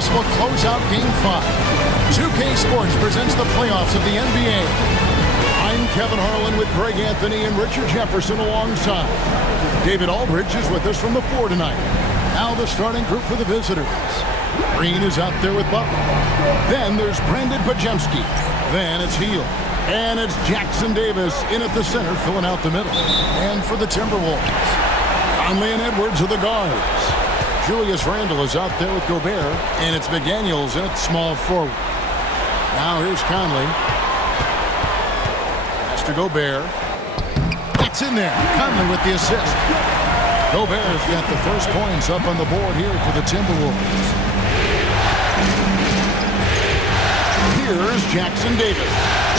possible closeout Game 5. 2K Sports presents the playoffs of the NBA. I'm Kevin Harlan with Greg Anthony and Richard Jefferson alongside. David Aldridge is with us from the floor tonight. Now the starting group for the visitors. Green is out there with Butler. Then there's Brandon Pajemski. Then it's Hield. And it's Jackson Davis in at the center, filling out the middle. And for the Timberwolves, Conley and Edwards are the guards. Julius Randle is out there with Gobert. And it's McDaniels in at small forward. Now here's Conley. Pass to Gobert. It's in there. Conley with the assist. Gobert has got the first points up on the board here for the Timberwolves. Here's Jackson Davis.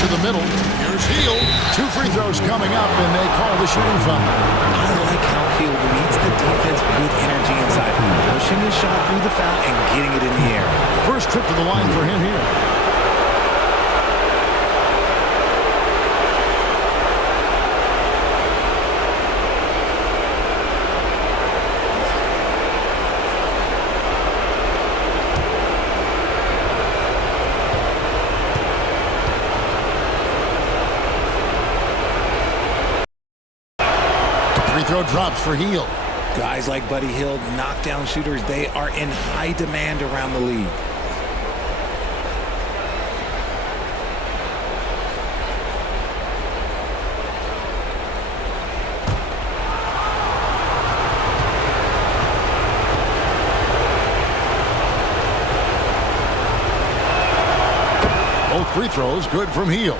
To the middle. Here's Hield. 2 free throws coming up, and they call the shooting foul. I like how Hield meets the defense with energy inside, pushing his shot through the foul and getting it in the air. First trip to the line for him here. Free throw drops for Hield. Guys like Buddy Hield, knockdown shooters, they are in high demand around the league. Both free throws good from Hield.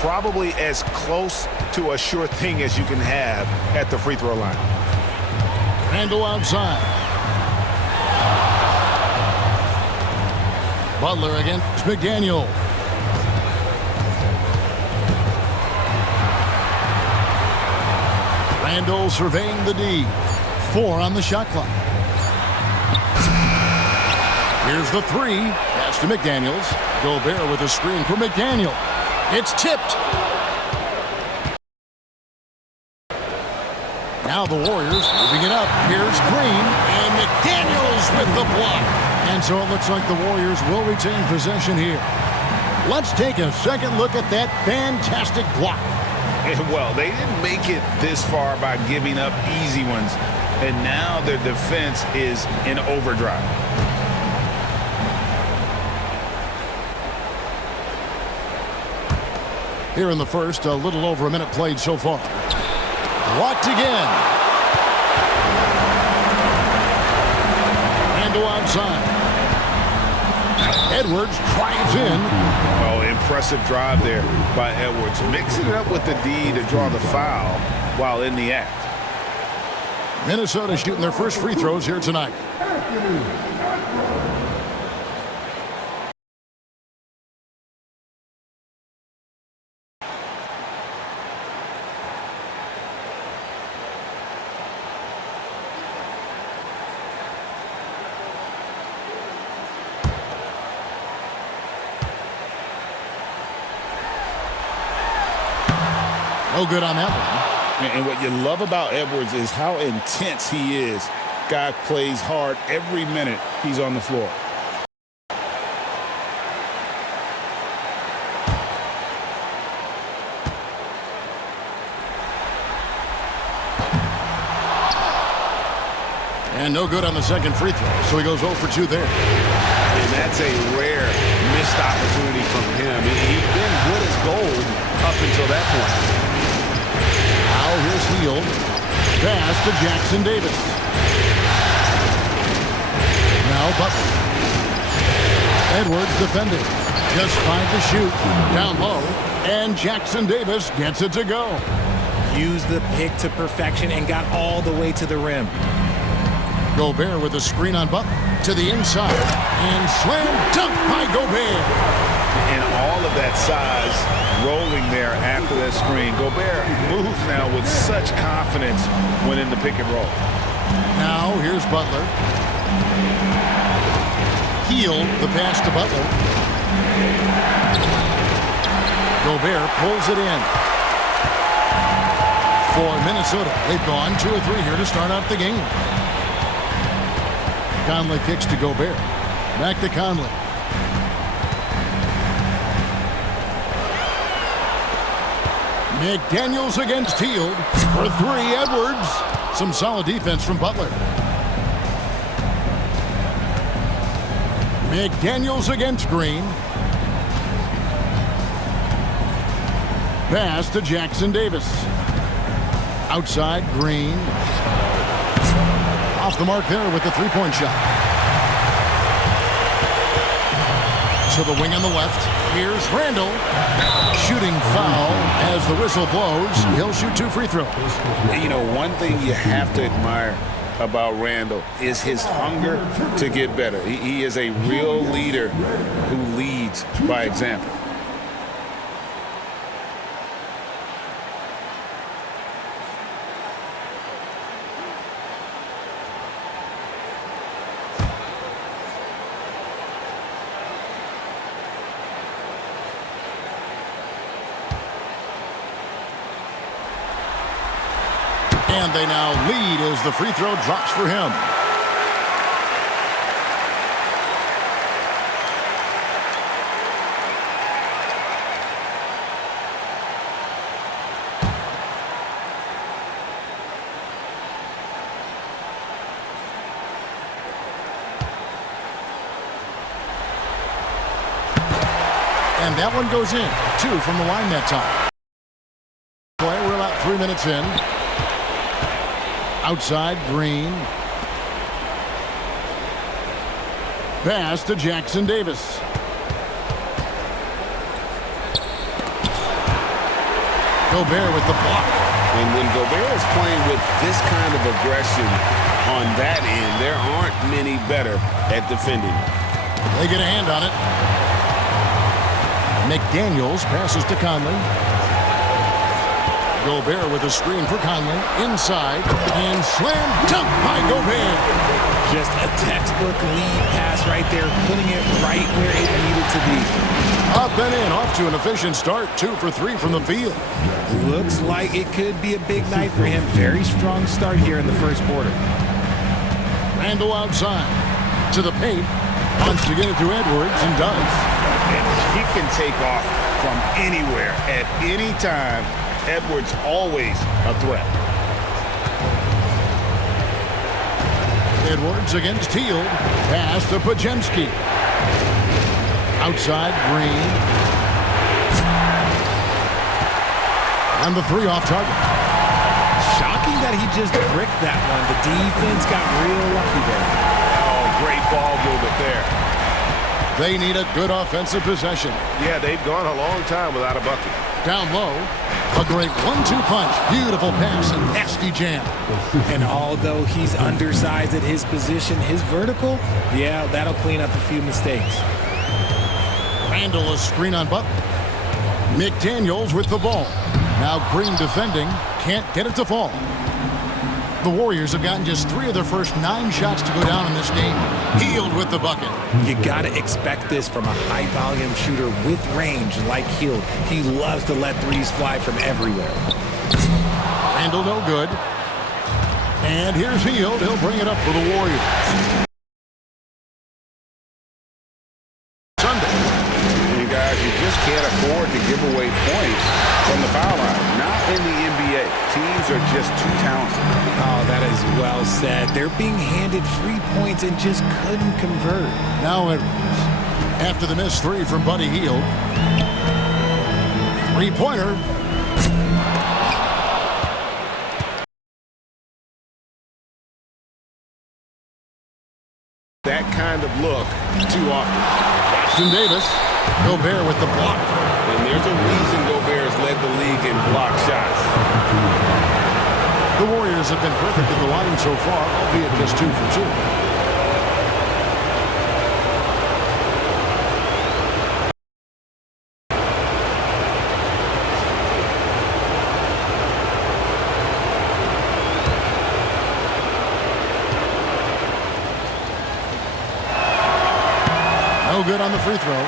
Probably as close to a sure thing as you can have at the free throw line. Randle outside. Butler against McDaniel. Randle surveying the D. 4 on the shot clock. Here's the 3. Pass to McDaniels. Gobert with a screen for McDaniel. It's tipped. Now the Warriors moving it up. Here's Green, and McDaniels with the block. And so it looks like the Warriors will retain possession here. Let's take a second look at that fantastic block. Well, they didn't make it this far by giving up easy ones, and now their defense is in overdrive. Here in the first, a little over a minute played so far. Blocked again. Randle outside. Edwards drives in. Oh, impressive drive there by Edwards. Mixing it up with the D to draw the foul while in the act. Minnesota shooting their first free throws here tonight. No good on that one. And what you love about Edwards is how intense he is. Guy plays hard every minute he's on the floor. And no good on the second free throw, so he goes 0 for 2 there. And that's a rare missed opportunity from him. He's been good as gold up until that point. Now here's Hield. Pass to Jackson Davis. Now Butler. Edwards defending. Just 5 to shoot. Down low. And Jackson Davis gets it to go. Used the pick to perfection and got all the way to the rim. Gobert with a screen on Butler. To the inside. And slam dunk by Gobert. And all of that size rolling there after that screen. Gobert moves now with such confidence when in the pick and roll. Now here's Butler. Hield the pass to Butler. Gobert pulls it in. For Minnesota, they've gone 2 of 3 here to start out the game. Conley kicks to Gobert. Back to Conley. McDaniels against Hield. For three, Edwards. Some solid defense from Butler. McDaniels against Green. Pass to Jackson Davis. Outside, Green. Off the mark there with the three-point shot. To the wing on the left. Here's Randall. Shooting foul as the whistle blows. He'll shoot 2 free throws. You know, one thing you have to admire about Randall is his hunger to get better. He is a real leader who leads by example. And they now lead as the free throw drops for him. And that one goes in. 2 from the line that time. We're about 3 minutes in. Outside, Green. Pass to Jackson Davis. Gobert with the block. And when Gobert is playing with this kind of aggression on that end, there aren't many better at defending. They get a hand on it. McDaniels passes to Conley. Gobert with a screen for Conley. Inside. And slam dunk by Gobert. Just a textbook lead pass right there, putting it right where it needed to be. Up and in, off to an efficient start. 2 for 3 from the field. Looks like it could be a big night for him. Very strong start here in the first quarter. Randall outside. To the paint. Wants to get it to Edwards and does. And he can take off from anywhere at any time. Edwards always a threat. Edwards against Hield. Pass to Pajemski. Outside, Green. And the 3 off target. Shocking that he just bricked that one. The defense got real lucky there. Oh, great ball movement there. They need a good offensive possession. Yeah, they've gone a long time without a bucket. Down low. A great 1-2 punch. Beautiful pass and nasty jam. And although he's undersized at his position, his vertical, yeah, that'll clean up a few mistakes. Randall a screen on Butler. McDaniels with the ball. Now Green defending. Can't get it to fall. The Warriors have gotten just 3 of their first 9 shots to go down in this game. Hield with the bucket. You got to expect this from a high-volume shooter with range like Hield. He loves to let threes fly from everywhere. Randall no good. And here's Hield. He'll bring it up for the Warriors. You just can't afford to give away points from the foul line. Not in the NBA. Teams are just too talented. Oh, that is well said. They're being handed free points and just couldn't convert. Now Edwards. After the missed 3 from Buddy Hield. 3-pointer. That kind of look too often. Jackson Davis. Gobert with the block. And there's a reason Gobert has led the league in block shots. The Warriors have been perfect at the line so far, albeit just 2 for 2. No good on the free throw.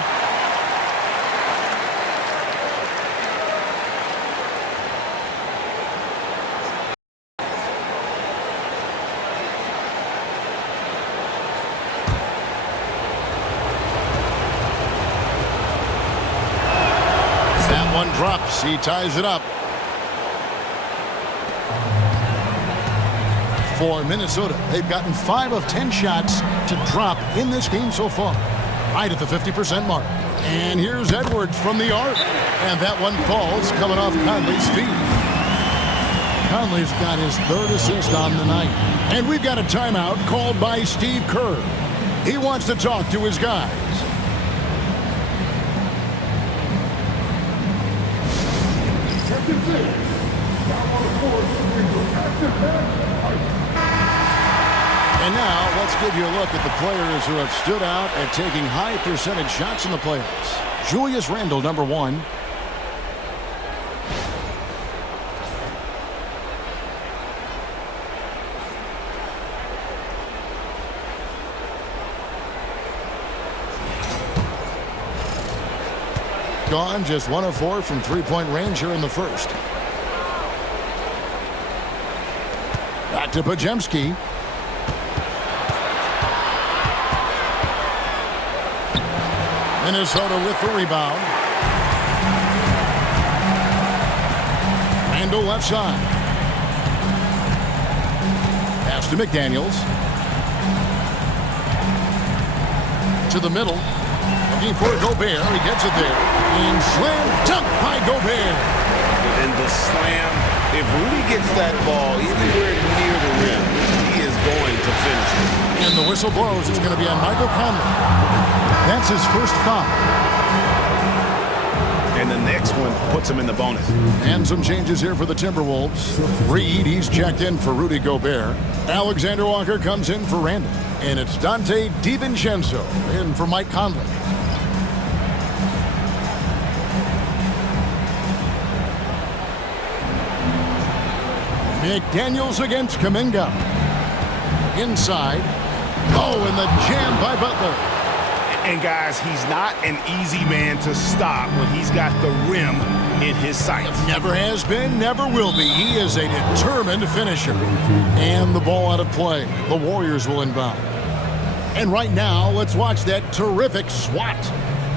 That one drops. He ties it up. For Minnesota, they've gotten 5 of 10 shots to drop in this game so far. Right at the 50% mark. And here's Edwards from the arc. And that one falls coming off Conley's feet. Conley's got his 3rd assist on the night. And we've got a timeout called by Steve Kerr. He wants to talk to his guys. And now, let's give you a look at the players who have stood out at taking high percentage shots in the playoffs. Julius Randle, number 1. Gone just 1 of 4 from three-point range here in the first. Back to Podziemski. Minnesota with the rebound. Randle left side. Pass to McDaniels. To the middle. Looking for Gobert. He gets it there. And slam dunk by Gobert. And the slam, if Rudy gets that ball anywhere near the rim, he is going to finish it. And the whistle blows. It's going to be on Michael Conley. That's his first foul. And the next one puts him in the bonus. And some changes here for the Timberwolves. Reed, he's checked in for Rudy Gobert. Alexander Walker comes in for Randle. And it's Dante DiVincenzo in for Mike Conley. McDaniels against Kuminga. Inside. Oh, and the jam by Butler. And guys, he's not an easy man to stop when he's got the rim in his sights. Never has been, never will be. He is a determined finisher. And the ball out of play. The Warriors will inbound. And right now, let's watch that terrific swat.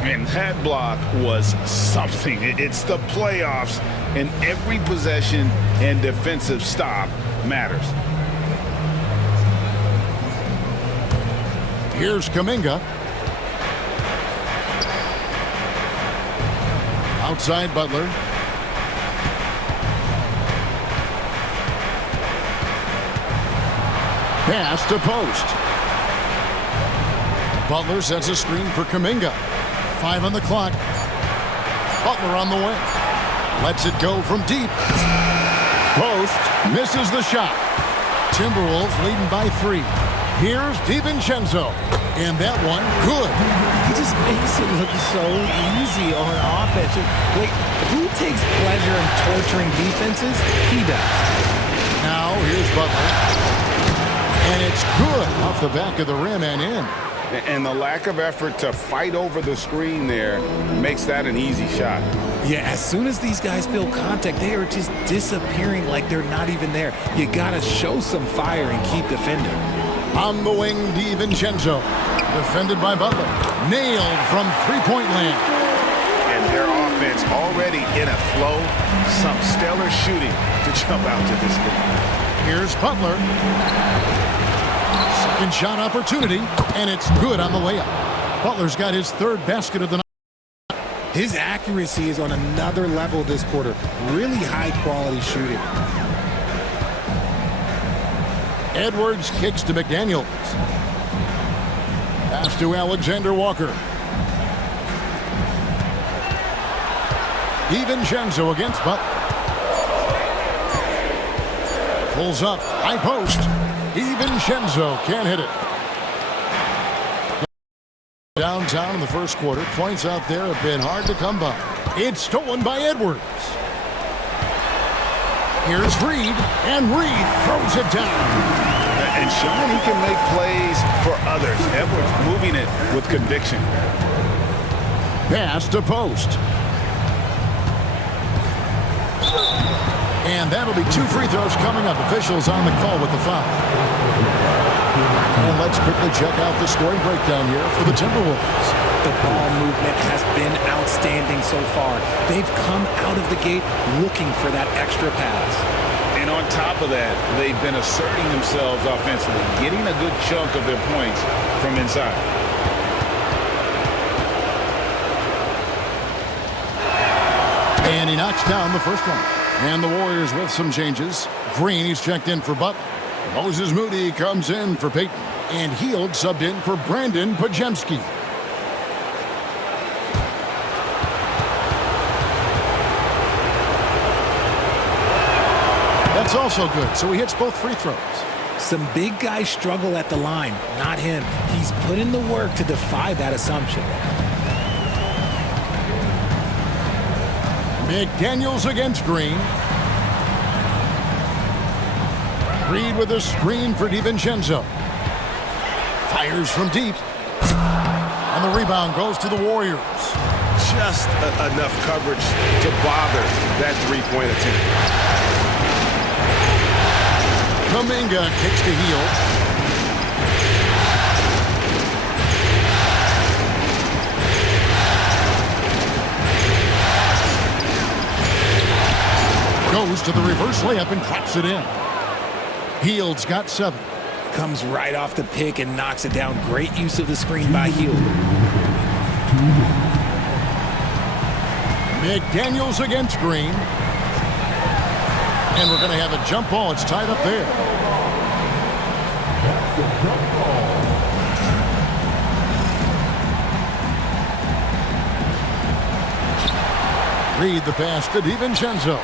And that block was something. It's the playoffs, and every possession and defensive stop matters. Here's Kuminga. Outside Butler. Pass to post. Butler sets a screen for Kuminga. 5 on the clock. Butler on the wing. Lets it go from deep. Post. Misses the shot. Timberwolves leading by 3. Here's DiVincenzo. And that one, good. He just makes it look so easy on offense. Like, who takes pleasure in torturing defenses? He does. Now, here's Butler. And it's good off the back of the rim and in. And the lack of effort to fight over the screen there makes that an easy shot. Yeah, as soon as these guys feel contact, they are just disappearing like they're not even there. You got to show some fire and keep defending. On the wing, DiVincenzo. Defended by Butler. Nailed from three-point land. And their offense already in a flow. Some stellar shooting to jump out to this lead. Here's Butler. Second shot opportunity, and it's good on the layup. Butler's got his 3rd basket of the night. His accuracy is on another level this quarter. Really high-quality shooting. Edwards kicks to McDaniels. Pass to Alexander Walker. DiVincenzo against Butler. Pulls up, high post. DiVincenzo can't hit it. Downtown in the first quarter. Points out there have been hard to come by. It's stolen by Edwards. Here's Reed, and Reed throws it down. And showing he can make plays for others. Edwards moving it with conviction. Pass to post. And that'll be 2 free throws coming up. Officials on the call with the foul. And let's quickly check out the scoring breakdown here for the Timberwolves. The ball movement has been outstanding so far. They've come out of the gate looking for that extra pass. And on top of that, they've been asserting themselves offensively, getting a good chunk of their points from inside. And he knocks down the first one. And the Warriors with some changes. Green, he's checked in for Butler. Moses Moody comes in for Peyton. And Hield subbed in for Brandon Pajemski. That's also good, so he hits both free throws. Some big guys struggle at the line, not him. He's put in the work to defy that assumption. McDaniels against Green. Reed with a screen for DiVincenzo. Fires from deep. And the rebound goes to the Warriors. Just enough coverage to bother that three-point attempt. Kuminga kicks to Hield. Goes to the reverse layup and drops it in. Hield's got 7. Comes right off the pick and knocks it down. Great use of the screen by Hield. McDaniels against Green. And we're going to have a jump ball. It's tied up there. Reed the pass to DiVincenzo.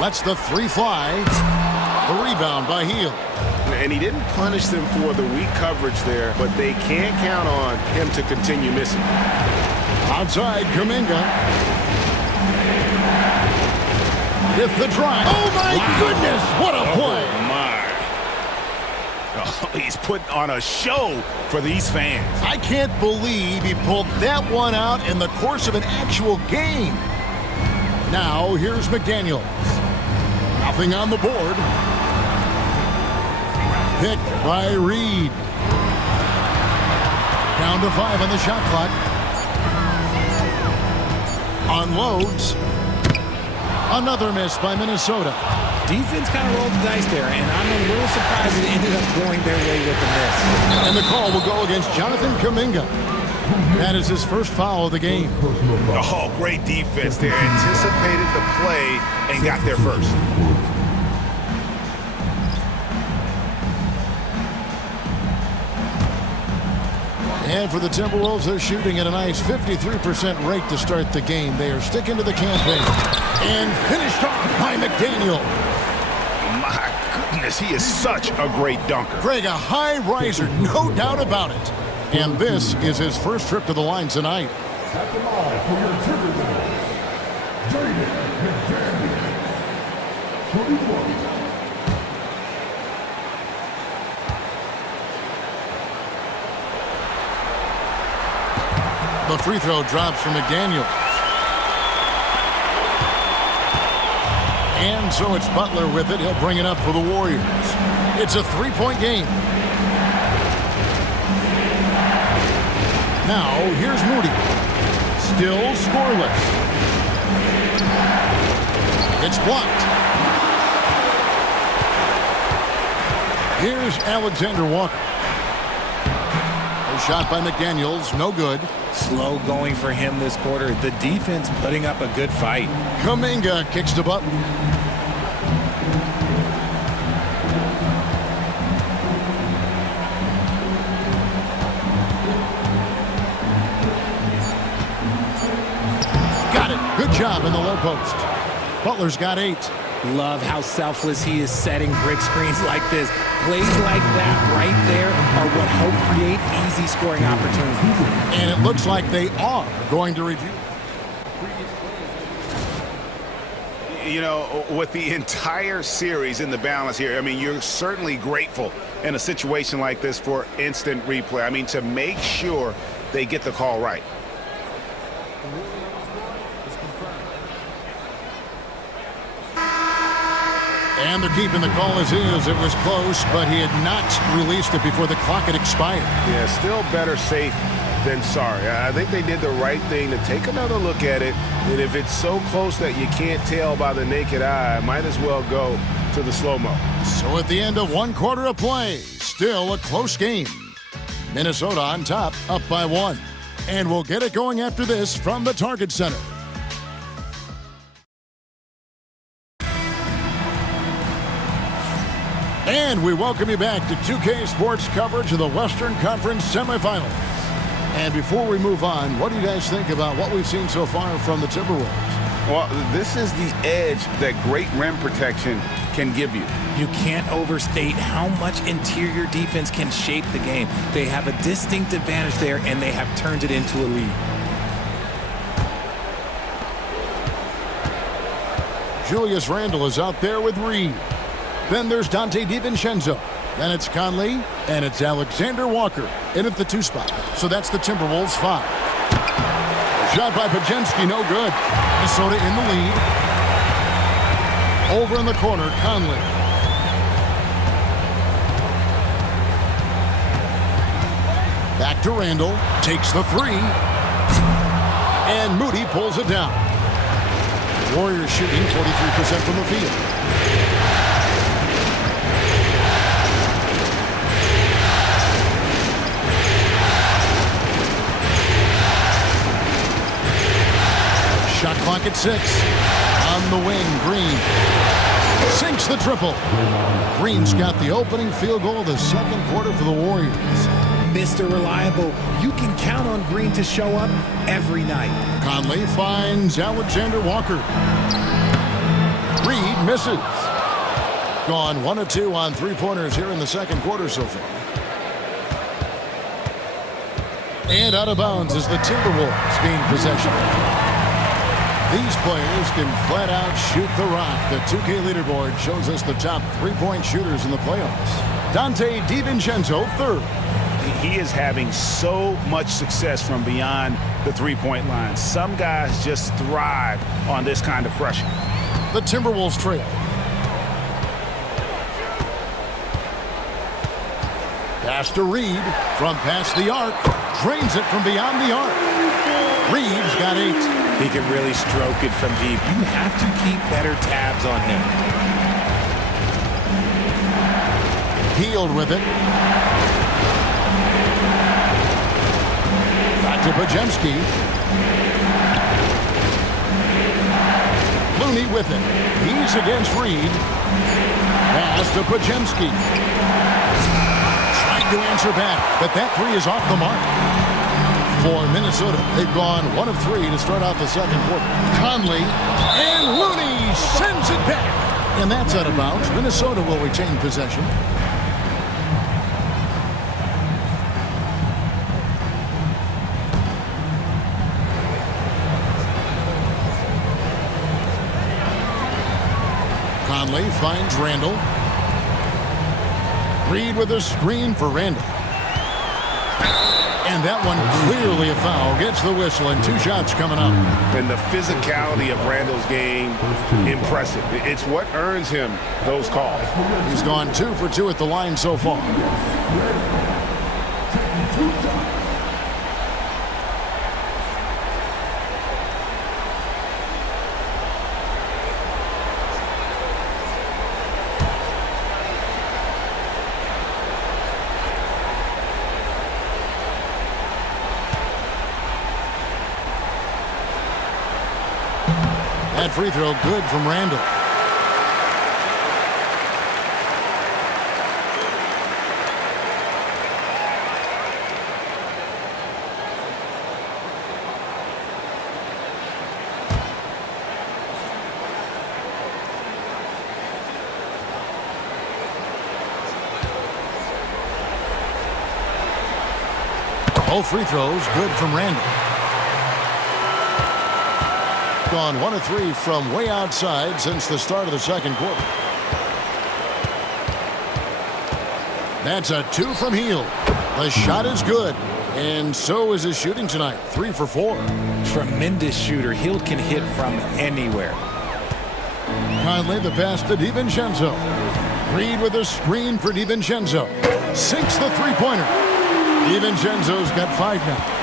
Lets the 3 fly. The rebound by Hield. And he didn't punish them for the weak coverage there, but they can't count on him to continue missing. Outside, Kuminga. With the drive. Oh, my goodness. What a play. Oh, my. Oh, he's putting on a show for these fans. I can't believe he pulled that one out in the course of an actual game. Now, here's McDaniels. Nothing on the board. Picked by Reed. Down to 5 on the shot clock. Unloads. Another miss by Minnesota. Defense kind of rolled the dice there, and I'm a little surprised it ended up going their way with the miss. And the call will go against Jonathan Kuminga. That is his first foul of the game. Oh, great defense there. Anticipated the play and got there first. And for the Timberwolves, they're shooting at a nice 53% rate to start the game. They are sticking to the campaign. And finished off by McDaniel. My goodness, he is such a great dunker. Greg, a high riser, no doubt about it. And this is his first trip to the line tonight. At the line for your Timberwolves, Jaden McDaniel, 21. The free throw drops for McDaniel. And so it's Butler with it. He'll bring it up for the Warriors. It's a 3-point game. Now, here's Moody. Still scoreless. It's blocked. Here's Alexander Walker. A shot by McDaniels, no good. Slow going for him this quarter. The defense putting up a good fight. Kuminga kicks to Butler. Got it. Good job in the low post. Butler's got 8. Love how selfless he is setting brick screens like this. Plays like that right there are what help create easy scoring opportunities. And it looks like they are going to review. You know, with the entire series in the balance here, I mean, you're certainly grateful in a situation like this for instant replay. I mean, to make sure they get the call right. And they're keeping the call as is. It was close, but he had not released it before the clock had expired. Yeah, still better safe then sorry. I think they did the right thing to take another look at it. And if it's so close that you can't tell by the naked eye, might as well go to the slow-mo. So at the end of 1 quarter of play, still a close game. Minnesota on top, up by 1. And we'll get it going after this from the Target Center. And we welcome you back to 2K Sports coverage of the Western Conference semifinals. And before we move on, what do you guys think about what we've seen so far from the Timberwolves? Well, this is the edge that great rim protection can give you. You can't overstate how much interior defense can shape the game. They have a distinct advantage there, and they have turned it into a lead. Julius Randle is out there with Reed. Then there's Dante DiVincenzo. Then it's Conley, and it's Alexander Walker in at the 2 spot. So that's the Timberwolves 5. Shot by Pajemski, no good. Minnesota in the lead. Over in the corner, Conley. Back to Randle, takes the 3. And Moody pulls it down. Warriors shooting 43% from the field. Shot clock at 6. On the wing, Green sinks the triple. Green's got the opening field goal of the second quarter for the Warriors. Mr. Reliable, you can count on Green to show up every night. Conley finds Alexander Walker. Reed misses. Gone 1 of 2 on 3-pointers here in the second quarter so far. And out of bounds as the Timberwolves gain possession. These players can flat out shoot the rock. The 2K leaderboard shows us the top 3-point shooters in the playoffs. Dante DiVincenzo, 3rd. He is having so much success from beyond the 3-point line. Some guys just thrive on this kind of pressure. The Timberwolves trail. Pass to Reed from past the arc. Drains it from beyond the arc. Reed's got 8. He can really stroke it from deep. You have to keep better tabs on him. Healed with it. Back to Pajemski. Looney with it. He's against Reed. Pass to Pajemski. Trying to answer back, but that 3 is off the mark. For Minnesota, they've gone 1 of 3 to start out the second quarter. Conley and Looney sends it back. And that's out of bounds. Minnesota will retain possession. Conley finds Randle. Reed with a screen for Randle. And that one clearly a foul. Gets the whistle and 2 shots coming up. And the physicality of Randle's game, impressive. It's what earns him those calls. He's gone 2 for 2 at the line so far. That free throw good from Randle. Both free throws good from Randle. Gone 1 of 3 from way outside since the start of the second quarter. That's a 2 from Hield. The shot is good, and so is his shooting tonight. 3 for 4. Tremendous shooter. Hield can hit from anywhere. Conley the pass to DiVincenzo. Reed with a screen for DiVincenzo. Sinks the 3-pointer. DiVincenzo's got 5 now.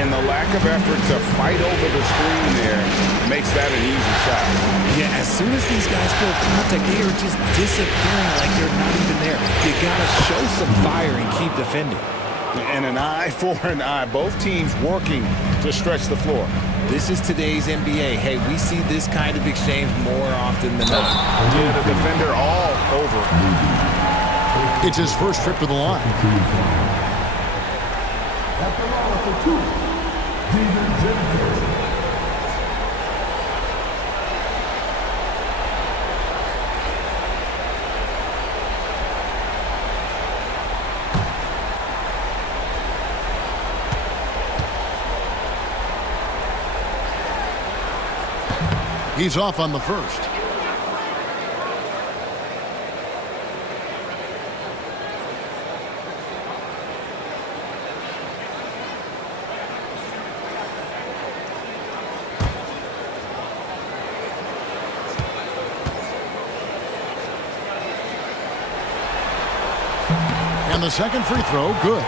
And the lack of effort to fight over the screen there makes that an easy shot. Yeah, as soon as these guys feel contact, they are just disappearing like they're not even there. You got to show some fire and keep defending. And an eye for an eye. Both teams working to stretch the floor. This is today's NBA. Hey, we see this kind of exchange more often than not. Yeah, the defender all over. It's his first trip to the line. At the line for two, Timberwolves. He's off on the first. And the second free throw, good.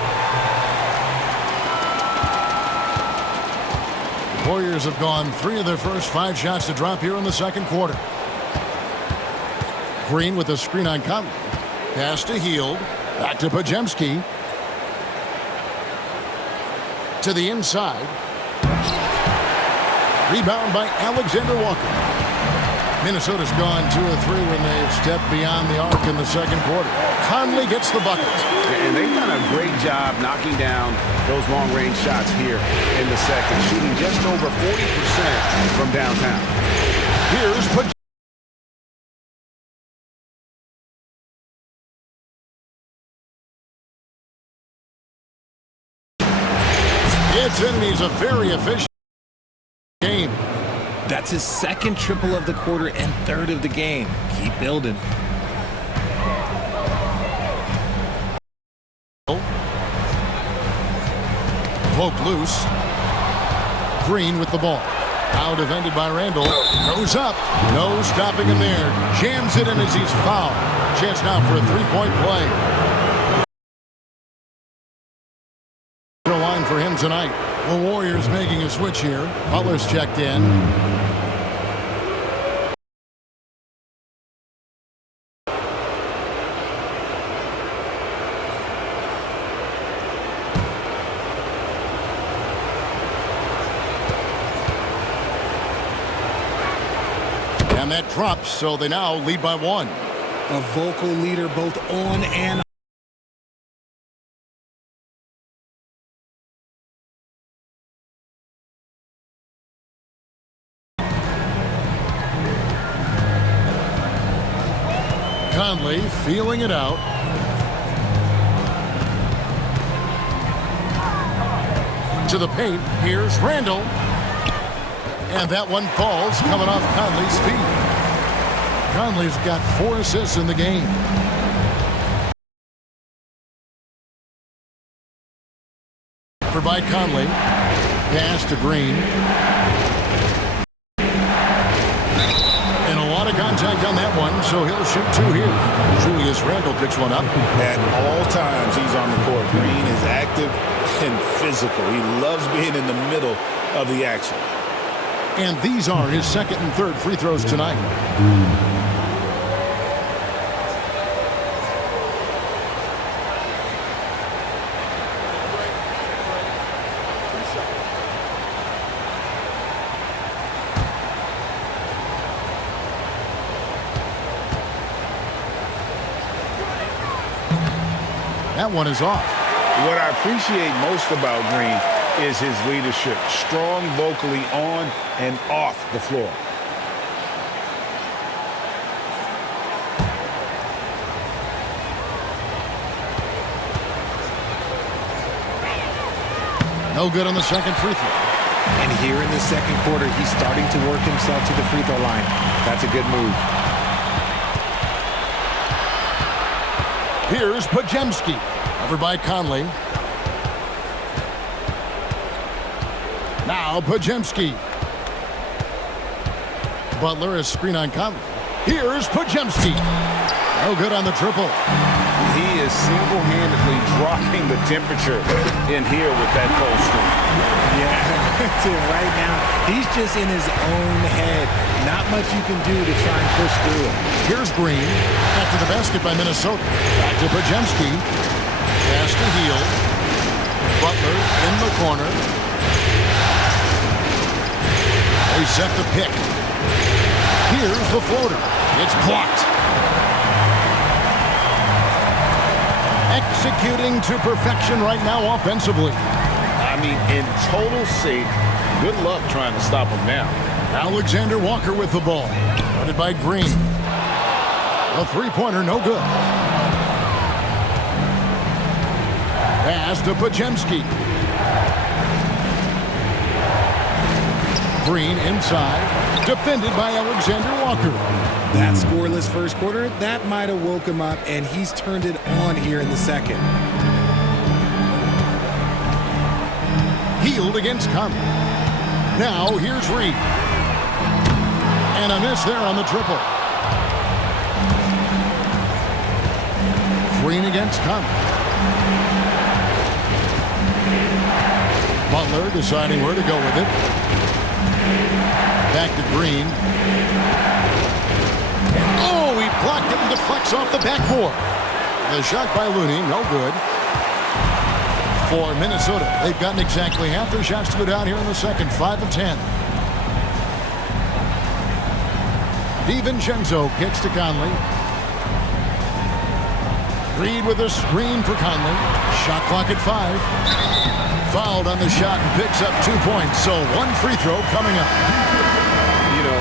Warriors have gone 3 of their first 5 shots to drop here in the second quarter. Green with a screen on Conley. Pass to Hield. Back to Podziemski. To the inside. Rebound by Alexander Walker. Minnesota's gone 2 of 3 when they've stepped beyond the arc in the second quarter. Conley gets the bucket. And they've done a great job knocking down those long-range shots here in the second, shooting just over 40% from downtown. Here's Podziemski. It's in, and he's a very efficient game. That's his second triple of the quarter and third of the game. Keep building. Poke loose. Green with the ball. Now defended by Randall. Goes up. No stopping him there. Jams it in as he's fouled. Chance now for a three-point play. The line for him tonight. The Warriors making a switch here. Butler's checked in. And that drops, so they now lead by 1. A vocal leader both on and off. Conley feeling it out. To the paint. Here's Randall. And that one falls, coming off Conley's feet. Conley's got 4 assists in the game. For by Conley. Pass to Green. And a lot of contact on that one, so he'll shoot 2 here. Julius Randle picks one up. At all times he's on the court. Green is active and physical. He loves being in the middle of the action. And these are his second and third free throws tonight. That one is off. What I appreciate most about Green is his leadership. Strong vocally on and off the floor. No good on the second free throw. And here in the second quarter, he's starting to work himself to the free throw line. That's a good move. Here's Podziemski. Covered by Conley. Now Podziemski. Butler is screen on Conley. Here's Podziemski. No good on the triple. he is single-handedly dropping the temperature in here with that cold streak. Yeah, right now, he's just in his own head. Not much you can do to try and push through it. Here's Green. Back to the basket by Minnesota. Back to Pajemski. Pass to Hield. Butler in the corner. They set the pick. Here's the floater. It's blocked. Executing to perfection right now offensively. I mean, in total sync. Good luck trying to stop him now. Alexander Walker with the ball. Guarded by Green. A three-pointer, no good. Pass to Pajemski. Green inside. Defended by Alexander Walker. That scoreless first quarter, that might have woke him up, and he's turned it on here in the second. Hield against Conley. Now here's Reed. And a miss there on the triple. Green against Conley. Butler deciding where to go with it. Back to Green. And oh, he blocked it and deflects off the backboard. The shot by Looney, no good. For Minnesota, they've gotten exactly half their shots to go down here in the second, 5 of 10. DiVincenzo kicks to Conley. Reed with a screen for Conley. Shot clock at 5. Fouled on the shot and picks up 2 points. So one free throw coming up. You know,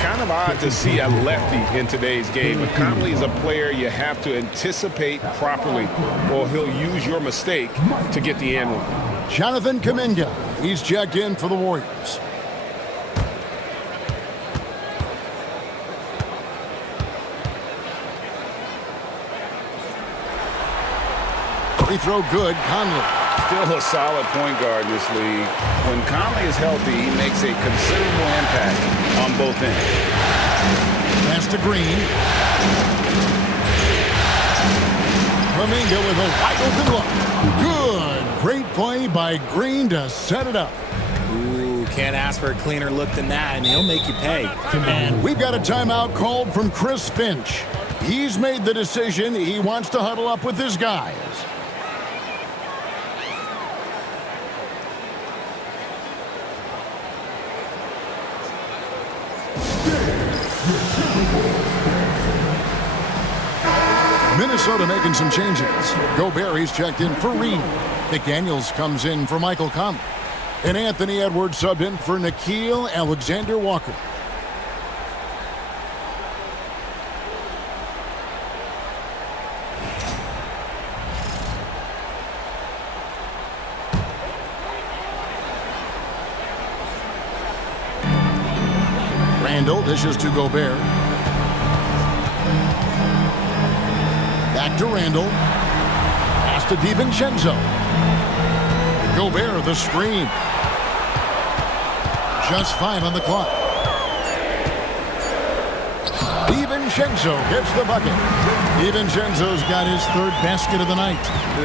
kind of odd to see a lefty in today's game, but Conley is a player you have to anticipate properly, or he'll use your mistake to get the and one. Jonathan Kuminga. He's checked in for the Warriors. Free throw good, Conley. Still a solid point guard in this league. When Conley is healthy, he makes a considerable impact on both ends. Pass to Green. Kuminga with a wide open look. Good. Great play by Green to set it up. Ooh, can't ask for a cleaner look than that, and he'll make you pay. And we've got a timeout called from Chris Finch. He's made the decision. He wants to huddle up with his guys. Minnesota making some changes. Gobert's checked in for Reed. McDaniels comes in for Michael Conley. And Anthony Edwards subbed in for Nickeil Alexander-Walker. Randall dishes to Gobert. Back to Randall. Pass to DiVincenzo. Gobert the screen. Just 5 on the clock. DiVincenzo gets the bucket. DiVincenzo's got his 3rd basket of the night.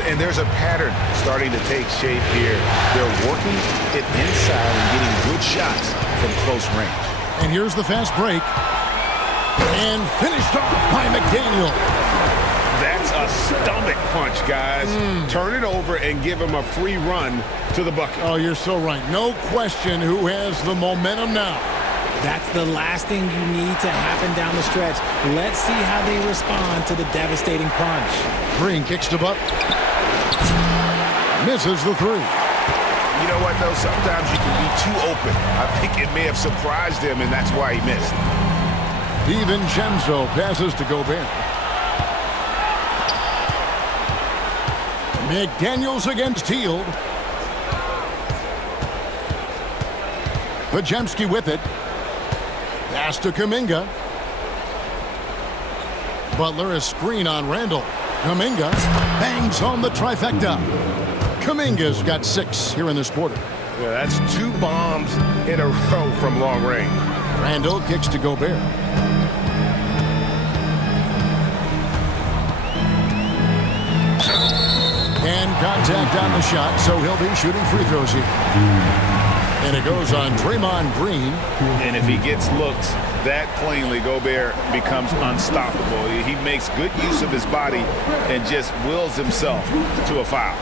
And there's a pattern starting to take shape here. They're working it inside and getting good shots from close range. And here's the fast break. And finished off by McDaniel. That's a stomach punch, guys. Turn it over and give him a free run to the bucket. Oh, you're so right. No question who has the momentum now. That's the last thing you need to happen down the stretch. Let's see how they respond to the devastating punch. Green kicks to Butler. Misses the 3. You know what, though? Sometimes you can be too open. I think it may have surprised him, and that's why he missed. DiVincenzo passes to Gobert. McDaniels against Hield. Pajemski with it. Pass to Kuminga. Butler a screen on Randall. Kuminga bangs on the trifecta. Kuminga's got 6 here in this quarter. Yeah, that's 2 bombs in a row from long range. Randall kicks to Gobert. And contact on the shot, so he'll be shooting free throws here. And it goes on Draymond Green. And if he gets looks that plainly, Gobert becomes unstoppable. He makes good use of his body and just wills himself to a foul.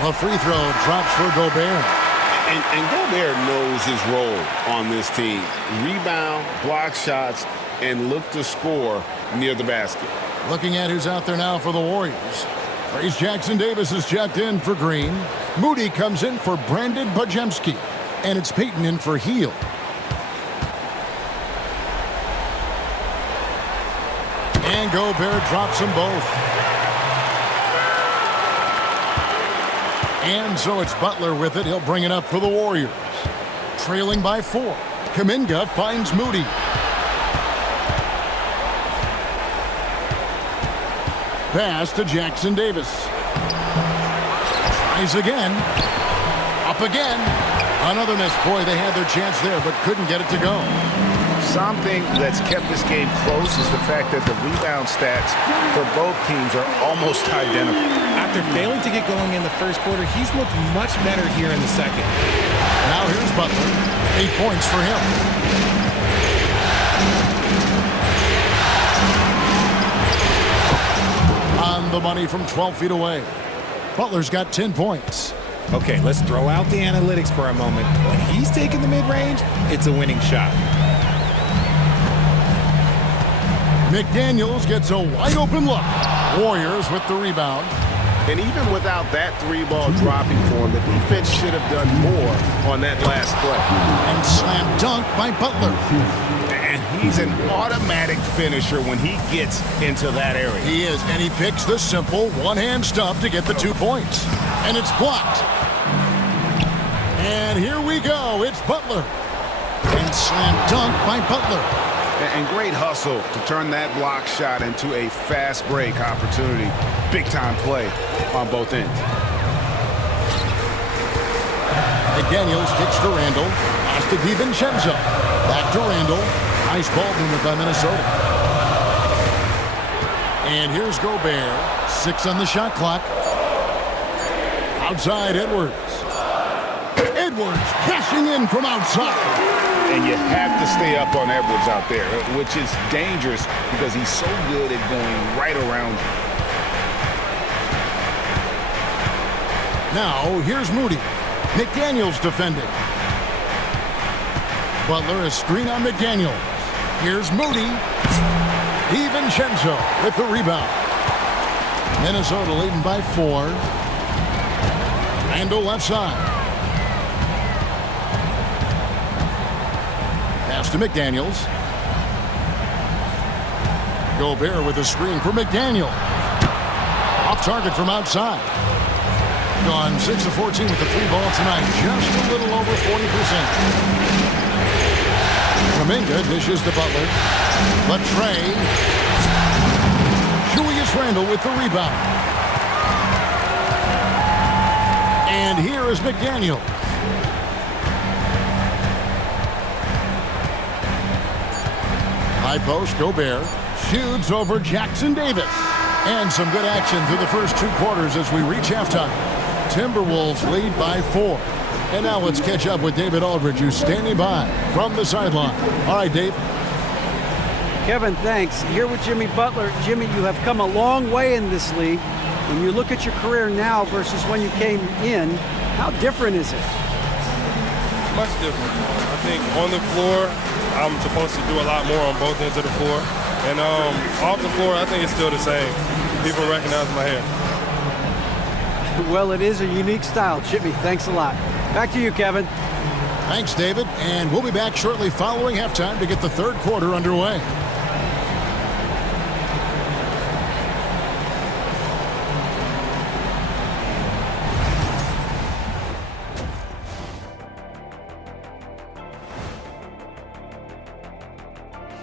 A free throw drops for Gobert. And Gobert knows his role on this team. Rebound, block shots, and look to score near the basket. Looking at who's out there now for the Warriors. Trace Jackson-Davis is checked in for Green. Moody comes in for Brandon Bajemski. And it's Payton in for Heel. And Gobert drops them both. And so it's Butler with it. He'll bring it up for the Warriors. Trailing by 4. Kuminga finds Moody. Pass to Jackson-Davis. Tries again. Up again. Another miss. Boy, they had their chance there, but couldn't get it to go. Something that's kept this game close is the fact that the rebound stats for both teams are almost identical. After failing to get going in the first quarter, he's looked much better here in the second. Now here's Butler. 8 points for him. On the money from 12 feet away. Butler's got 10 points. Okay, let's throw out the analytics for a moment. When he's taking the mid-range, it's a winning shot. McDaniels gets a wide-open look. Warriors with the rebound. And even without that three-ball dropping for him, the defense should have done more on that last play. And slam dunk by Butler. And he's an automatic finisher when he gets into that area. He is, and he picks the simple one-hand stuff to get the 2 points. And it's blocked. And here we go. It's Butler. And slam dunk by Butler. And great hustle to turn that block shot into a fast break opportunity. Big-time play on both ends. McDaniels kicks to Randall. Pass to DiVincenzo. Back to Randall. Nice ball movement by Minnesota. And here's Gobert. 6 on the shot clock. Outside Edwards. Edwards cashing in from outside. And you have to stay up on Edwards out there, which is dangerous because he's so good at going right around you. Now, here's Moody. McDaniels defending. Butler a screen on McDaniels. Here's Moody. DiVincenzo with the rebound. Minnesota leading by 4. Randall left side. Pass to McDaniels. Gobert with a screen for McDaniel. Off target from outside. Gone 6 of 14 with the 3-ball tonight. Just a little over 40%. Kuminga dishes to Butler. But Trey. Julius Randle with the rebound. And here is McDaniel. High post, Gobert shoots over Jackson-Davis. And some good action through the first 2 quarters as we reach halftime. Timberwolves lead by 4. And now let's catch up with David Aldridge, who's standing by from the sideline. All right, Dave. Kevin, thanks. Here with Jimmy Butler. Jimmy, you have come a long way in this league. When you look at your career now versus when you came in, how different is it? Much different. I think on the floor, I'm supposed to do a lot more on both ends of the floor. And off the floor, I think it's still the same. People recognize my hair. Well, it is a unique style. Jimmy, thanks a lot. Back to you, Kevin. Thanks, David. And we'll be back shortly following halftime to get the third quarter underway.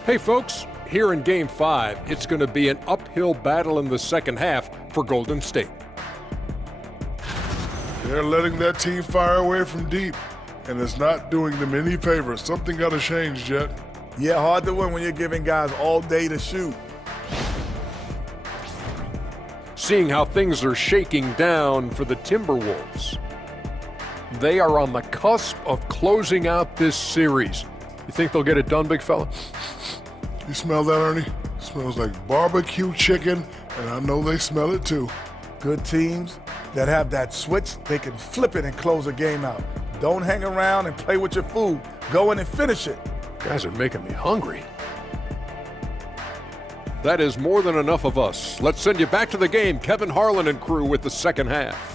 Hey folks, here in Game 5, it's going to be an uphill battle in the second half for Golden State. They're letting that team fire away from deep, and it's not doing them any favors. Something got to change, Jet. Yeah, hard to win when you're giving guys all day to shoot. Seeing how things are shaking down for the Timberwolves. They are on the cusp of closing out this series. You think they'll get it done, big fella? You smell that, Ernie? Smells like barbecue chicken, and I know they smell it too. Good teams that have that switch, they can flip it and close a game out. Don't hang around and play with your food. Go in and finish it. Guys are making me hungry. That is more than enough of us. Let's send you back to the game. Kevin Harlan and crew with the second half.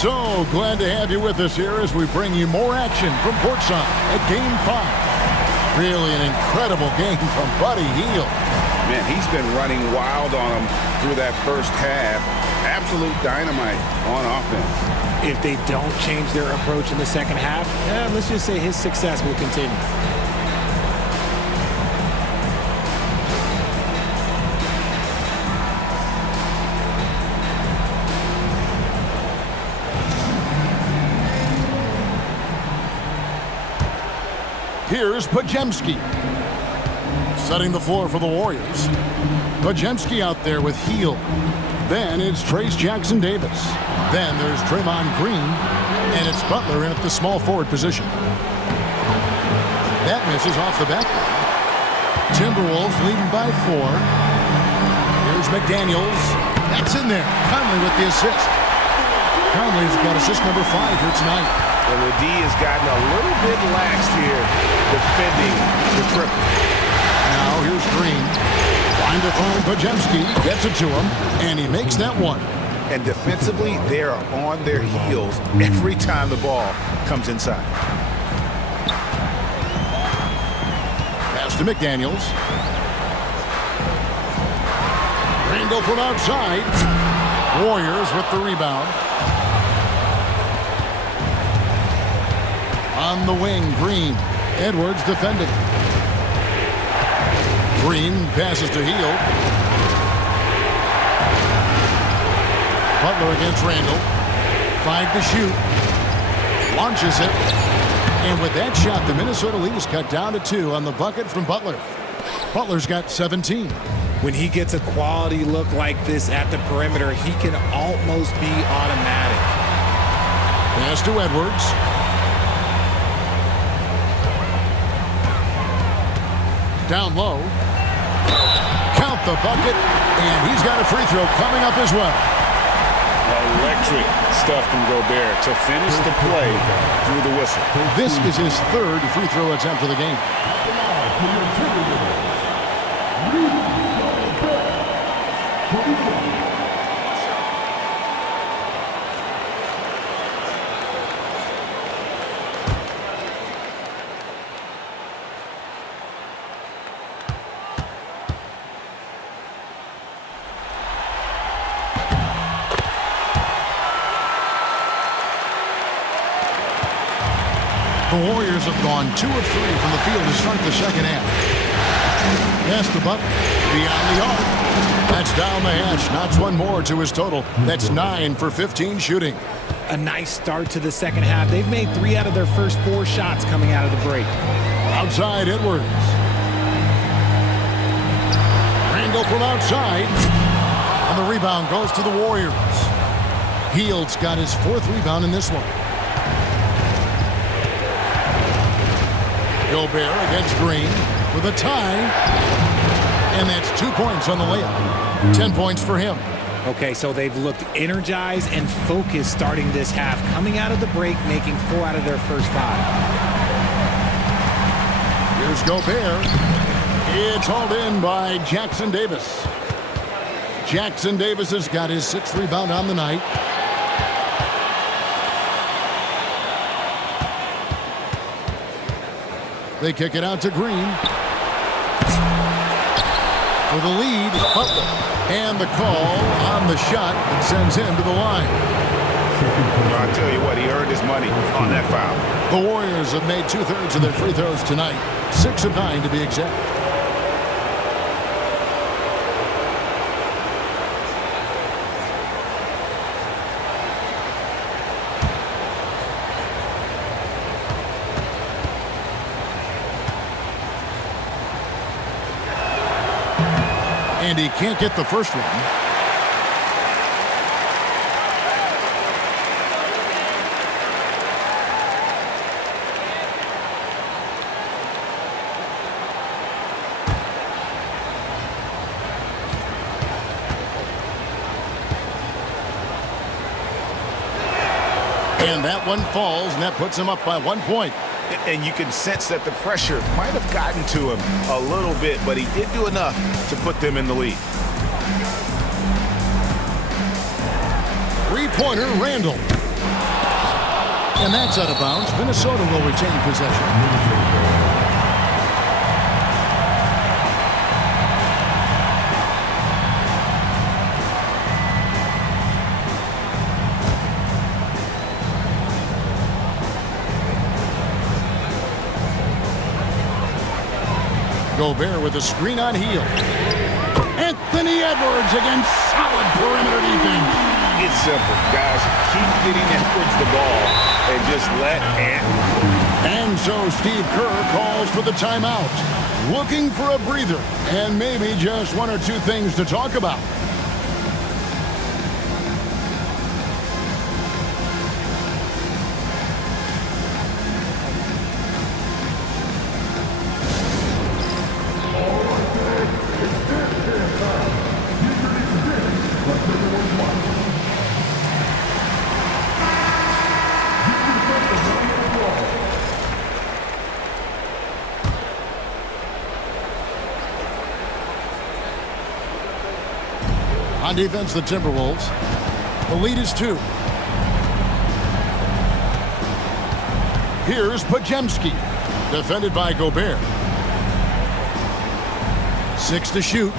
So glad to have you with us here as we bring you more action from courtside at Game 5. Really an incredible game from Buddy Hield. Man, he's been running wild on them through that first half. Absolute dynamite on offense. If they don't change their approach in the second half, let's just say his success will continue. Here's Podziemski. Setting the floor for the Warriors. Podziemski out there with Hield. Then it's Trace Jackson-Davis. Then there's Draymond Green. And it's Butler in at the small forward position. That misses off the backboard. Timberwolves leading by 4. Here's McDaniels. That's in there. Conley with the assist. Conley's got assist number 5 here tonight. And the D has gotten a little bit lax here defending the triple. Now here's Green. Find a phone. Podziemski gets it to him, and he makes that one. And defensively, they are on their heels every time the ball comes inside. Pass to McDaniels. Randall from outside. Warriors with the rebound. On the wing, Green. Edwards defending. Green passes to Hield. Butler against Randall. 5 to shoot. Launches it. And with that shot, the Minnesota lead is cut down to 2 on the bucket from Butler. Butler's got 17. When he gets a quality look like this at the perimeter, he can almost be automatic. Pass to Edwards. Down low. Count the bucket, and he's got a free throw coming up as well. Electric stuff from Gobert to finish the play through the whistle. This is his 3rd free throw attempt of the game. The Warriors have gone 2 of 3 from the field to start the second half. Pass to Butler. Beyond the arc. That's down the hatch. Knocks one more to his total. That's 9 for 15 shooting. A nice start to the second half. They've made 3 out of their first 4 shots coming out of the break. Outside Edwards. Randall from outside. And the rebound goes to the Warriors. Hield's got his 4th rebound in this one. Gobert against Green for the tie. And that's 2 points on the layup. 10 points for him. Okay, so they've looked energized and focused starting this half, coming out of the break, making 4 out of their first 5. Here's Gobert. It's hauled in by Jackson-Davis. Jackson-Davis has got his 6th rebound on the night. They kick it out to Green. For the lead, Butler. And the call on the shot that sends him to the line. I'll tell you what, he earned his money on that foul. The Warriors have made 2/3 of their free throws tonight, 6 of 9 to be exact. And he can't get the first one. And that one falls, and that puts him up by 1 point. And you can sense that the pressure might have gotten to him a little bit, but he did do enough to put them in the lead. Three-pointer, Randall. And that's out of bounds. Minnesota will retain possession. Gobert with a screen on heel. Anthony Edwards against solid perimeter defense. It's simple, guys. Keep getting Edwards the ball and just let Ant. And so Steve Kerr calls for the timeout. Looking for a breather and maybe just 1 or 2 things to talk about. On defense, the Timberwolves. The lead is 2. Here's Podziemski, defended by Gobert. 6 to shoot.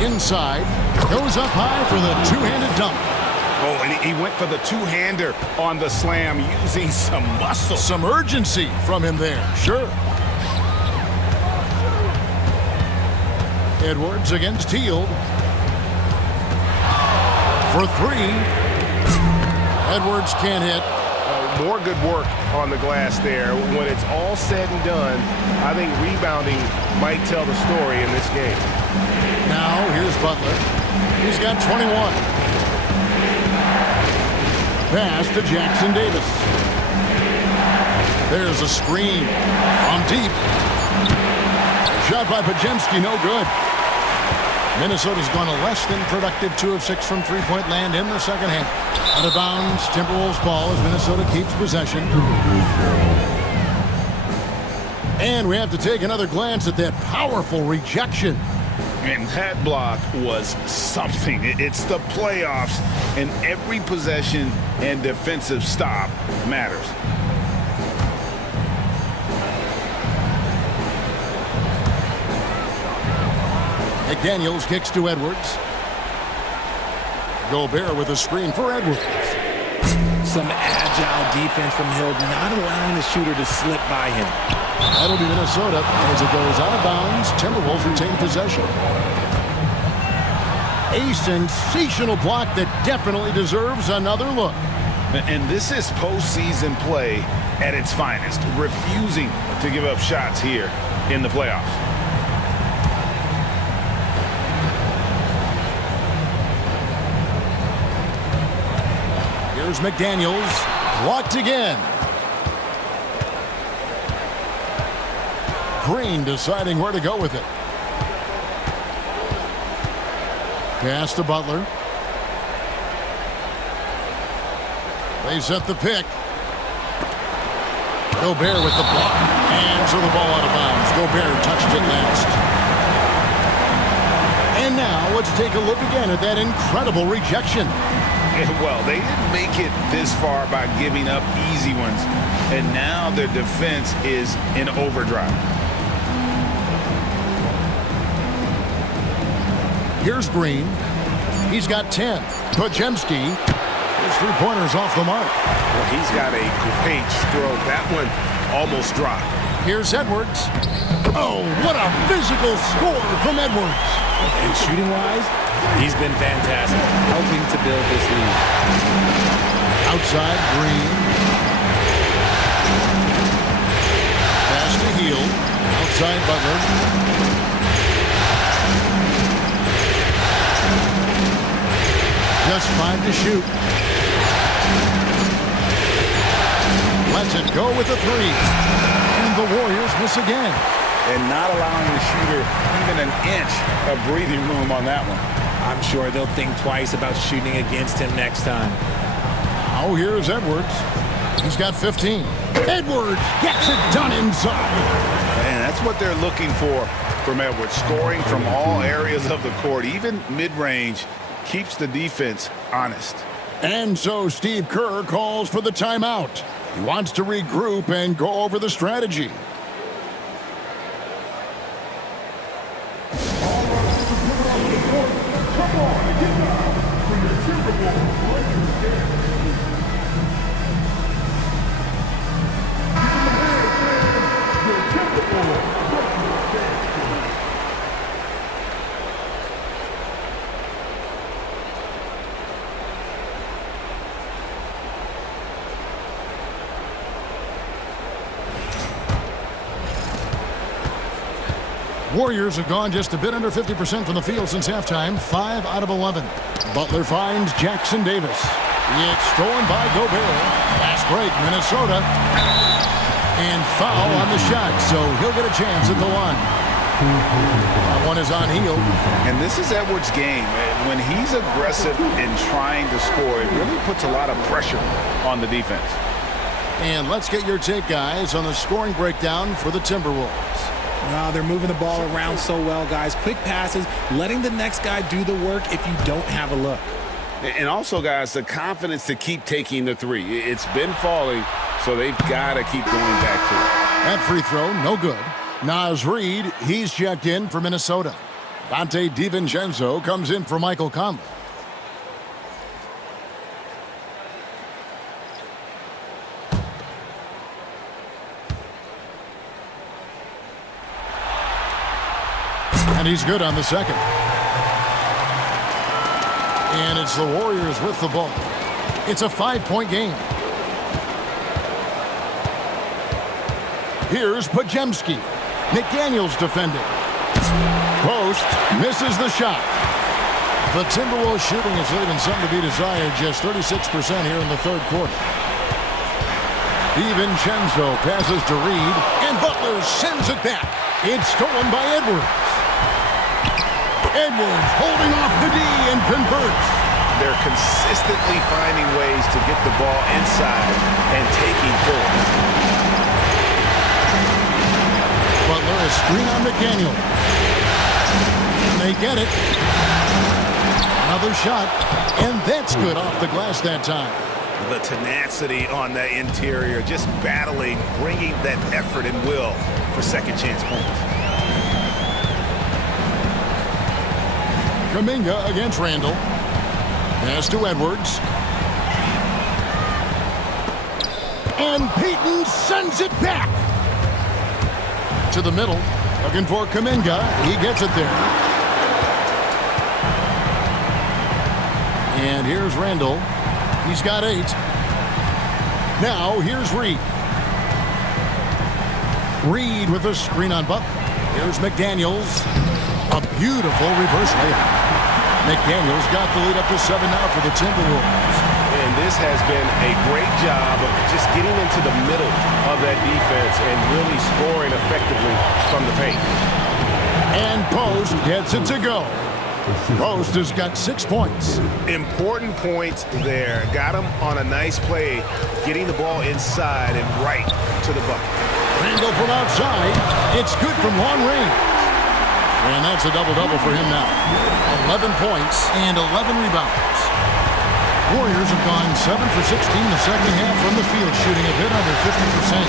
Inside, goes up high for the two-handed dunk. Oh, and he went for the two-hander on the slam using some muscle. Some urgency from him there, sure. Edwards against Hield. For 3. Edwards can't hit. More good work on the glass there. When it's all said and done, I think rebounding might tell the story in this game. Now, here's Butler. He's got 21. Pass to Jackson Davis. There's a screen. On deep. Shot by Podziemski, no good. Minnesota's gone a less than productive 2 of 6 from three-point land in the second half. Out of bounds, Timberwolves ball as Minnesota keeps possession. And we have to take another glance at that powerful rejection. And that block was something. It's the playoffs, and every possession and defensive stop matters. McDaniels kicks to Edwards. Gobert with a screen for Edwards. Some agile defense from Hill, not allowing the shooter to slip by him. That'll be Minnesota as it goes out of bounds. Timberwolves retain possession. A sensational block that definitely deserves another look. And this is postseason play at its finest, refusing to give up shots here in the playoffs. Here's McDaniels, blocked again. Green deciding where to go with it. Pass to Butler. They set the pick. Gobert with the block. And so the ball out of bounds. Gobert touched it last. And now let's take a look again at that incredible rejection. Well, they didn't make it this far by giving up easy ones. And now their defense is in overdrive. Here's Green. He's got 10. Podziemski. three-pointers off the mark. Well, he's got a great stroke. That one almost dropped. Here's Edwards. Oh, what a physical score from Edwards. And shooting-wise, he's been fantastic, helping to build this lead. Outside, Green. Pass to Hield. Outside, Butler. Just 5 to shoot. Lets it go with a 3. And the Warriors miss again. And not allowing the shooter even an inch of breathing room on that one. I'm sure they'll think twice about shooting against him next time. Now here's Edwards. He's got 15. Edwards gets it done inside. And that's what they're looking for from Edwards. Scoring from all areas of the court, even mid-range, keeps the defense honest. And so Steve Kerr calls for the timeout. He wants to regroup and go over the strategy. Warriors have gone just a bit under 50% from the field since halftime, 5 out of 11. Butler finds Jackson Davis. It's stolen by Gobert. Fast break, Minnesota. And foul on the shot, so he'll get a chance at the line. That one is on Hield. And this is Edwards' game. When he's aggressive in trying to score, it really puts a lot of pressure on the defense. And let's get your take, guys, on the scoring breakdown for the Timberwolves. They're moving the ball around so well, guys. Quick passes, letting the next guy do the work if you don't have a look. And also, guys, the confidence to keep taking the three. It's been falling, so they've got to keep going back to it. That free throw, no good. Naz Reid, he's checked in for Minnesota. Dante DiVincenzo comes in for Michael Conley. And he's good on the second. And it's the Warriors with the ball. It's a 5-point game. Here's Podziemski. McDaniels defending. Post misses the shot. The Timberwolves shooting is leaving something to be desired. Just 36% here in the third quarter. DiVincenzo passes to Reid, and Butler sends it back. It's stolen by Edwards. Edwards holding off the D and converts. They're consistently finding ways to get the ball inside and taking full. Butler, a screen on McDaniel. They get it. Another shot, and that's good off the glass that time. The tenacity on the interior, just battling, bringing that effort and will for second chance points. Kuminga against Randall. Pass to Edwards. And Payton sends it back. To the middle. Looking for Kuminga. He gets it there. And here's Randall. He's got 8. Now here's Reid. Reid with a screen on Butler. Here's McDaniels. A beautiful reverse layup. McDaniels got the lead up to 7 now for the Timberwolves. And this has been a great job of just getting into the middle of that defense and really scoring effectively from the paint. And Post gets it to go. Post has got 6 points. Important points there. Got him on a nice play, getting the ball inside and right to the bucket. Randall from outside. It's good from long range. And that's a double-double for him now. 11 points and 11 rebounds. Warriors have gone 7 for 16 the second half from the field, shooting a bit under 50%.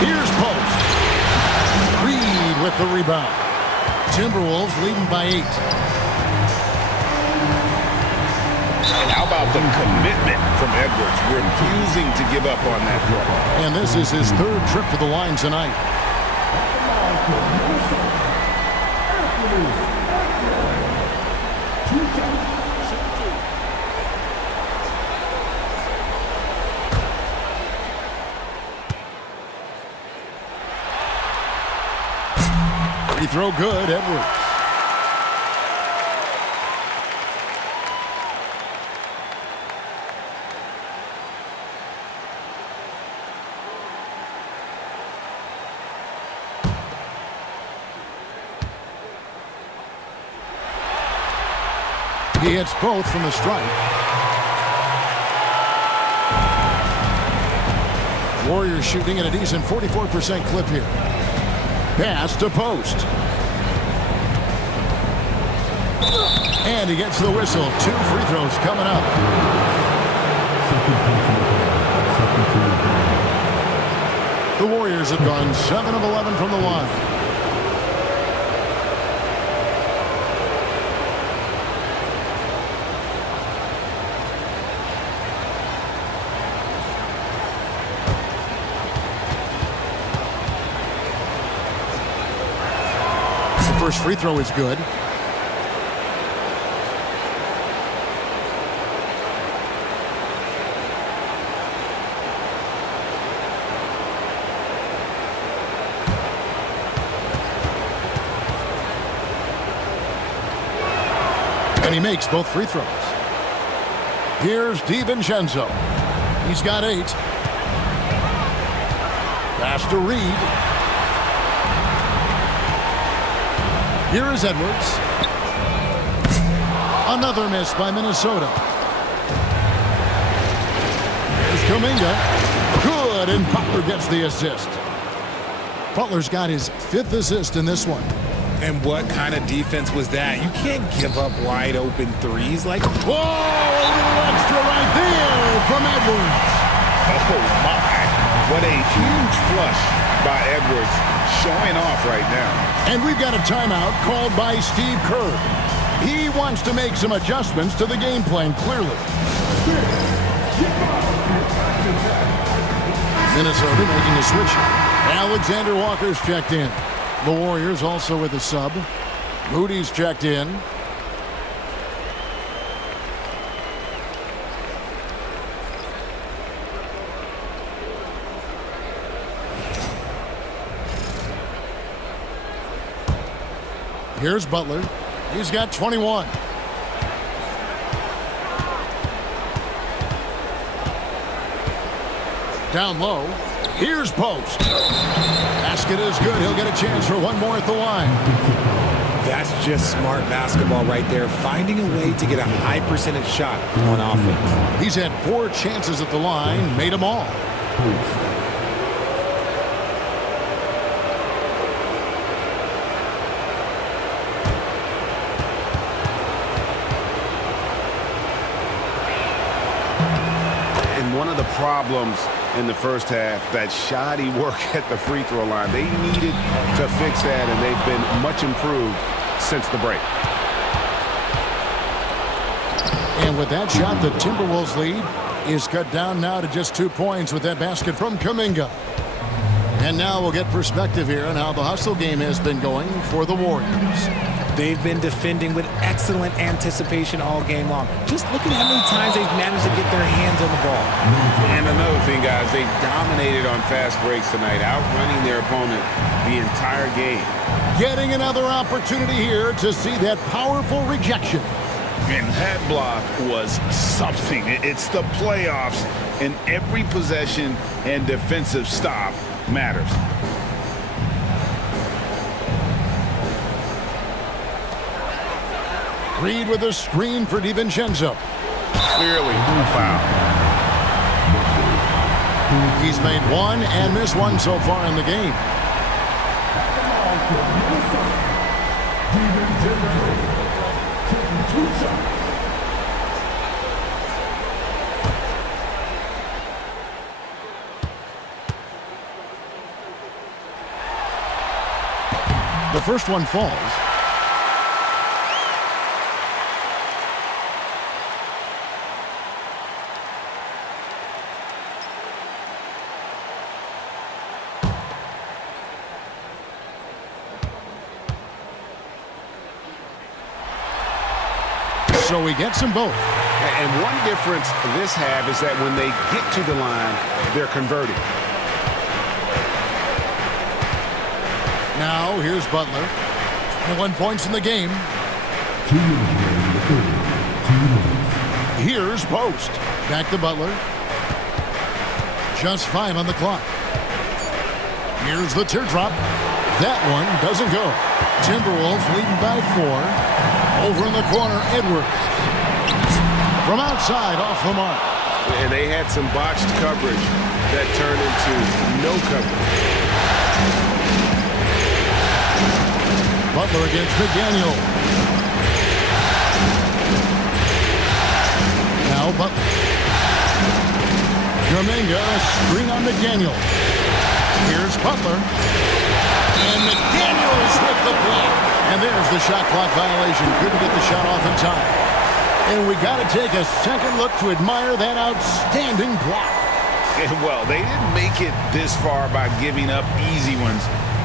Here's Post. Reid with the rebound. Timberwolves leading by 8. How about about the commitment from Edwards, refusing to give up on that throw. And this is his third trip to the line tonight. Free throw good, Edwards. He hits both from the strike. Warriors shooting at a decent 44% clip here. Pass to post. And he gets the whistle. 2 free throws coming up. The Warriors have gone 7 of 11 from the line. First free throw is good. And he makes both free throws. Here's DiVincenzo. He's got 8. Pass to Reed. Here is Edwards. Another miss by Minnesota. Here's Kuminga. Good, and Butler gets the assist. Butler's got his 5th assist in this one. And what kind of defense was that? You can't give up wide open threes like. Whoa, a little extra right there from Edwards. Oh, my. What a huge flush by Edwards, showing off right now. And we've got a timeout called by Steve Kerr. He wants to make some adjustments to the game plan, clearly. Minnesota making a switch. Alexander Walker's checked in. The Warriors also with a sub. Moody's checked in. Here's Butler. He's got 21. Down low. Here's Post. Basket is good. He'll get a chance for one more at the line. That's just smart basketball right there. Finding a way to get a high percentage shot on offense. He's had 4 chances at the line. Made them all. One of the problems in the first half, that shoddy work at the free throw line. They needed to fix that, and they've been much improved since the break. And with that shot, the Timberwolves lead is cut down now to just 2 points with that basket from Kuminga. And now we'll get perspective here on how the hustle game has been going for the Warriors. They've been defending with excellent anticipation all game long. Just look at how many times they've managed to get their hands on the ball. And another thing, guys, they've dominated on fast breaks tonight, outrunning their opponent the entire game. Getting another opportunity here to see that powerful rejection. And that block was something. It's the playoffs, and every possession and defensive stop matters. Reed with a screen for DiVincenzo. Clearly a foul. He's made 1 and missed 1 so far in the game. The first one falls. So he gets them both. And one difference this half is that when they get to the line, they're converting. Now here's Butler. 1 points in the game. Here's Post. Back to Butler. Just 5 on the clock. Here's the teardrop. That one doesn't go. Timberwolves leading by 4. Over in the corner, Edwards. From outside, off the mark. And they had some botched coverage that turned into no coverage. Butler against McDaniel. Now Butler. Kuminga, screen on McDaniel. Here's Butler. And McDaniels with the block. And there's the shot clock violation. Couldn't get the shot off in time. And we got to take a second look to admire that outstanding block. Well, they didn't make it this far by giving up easy ones.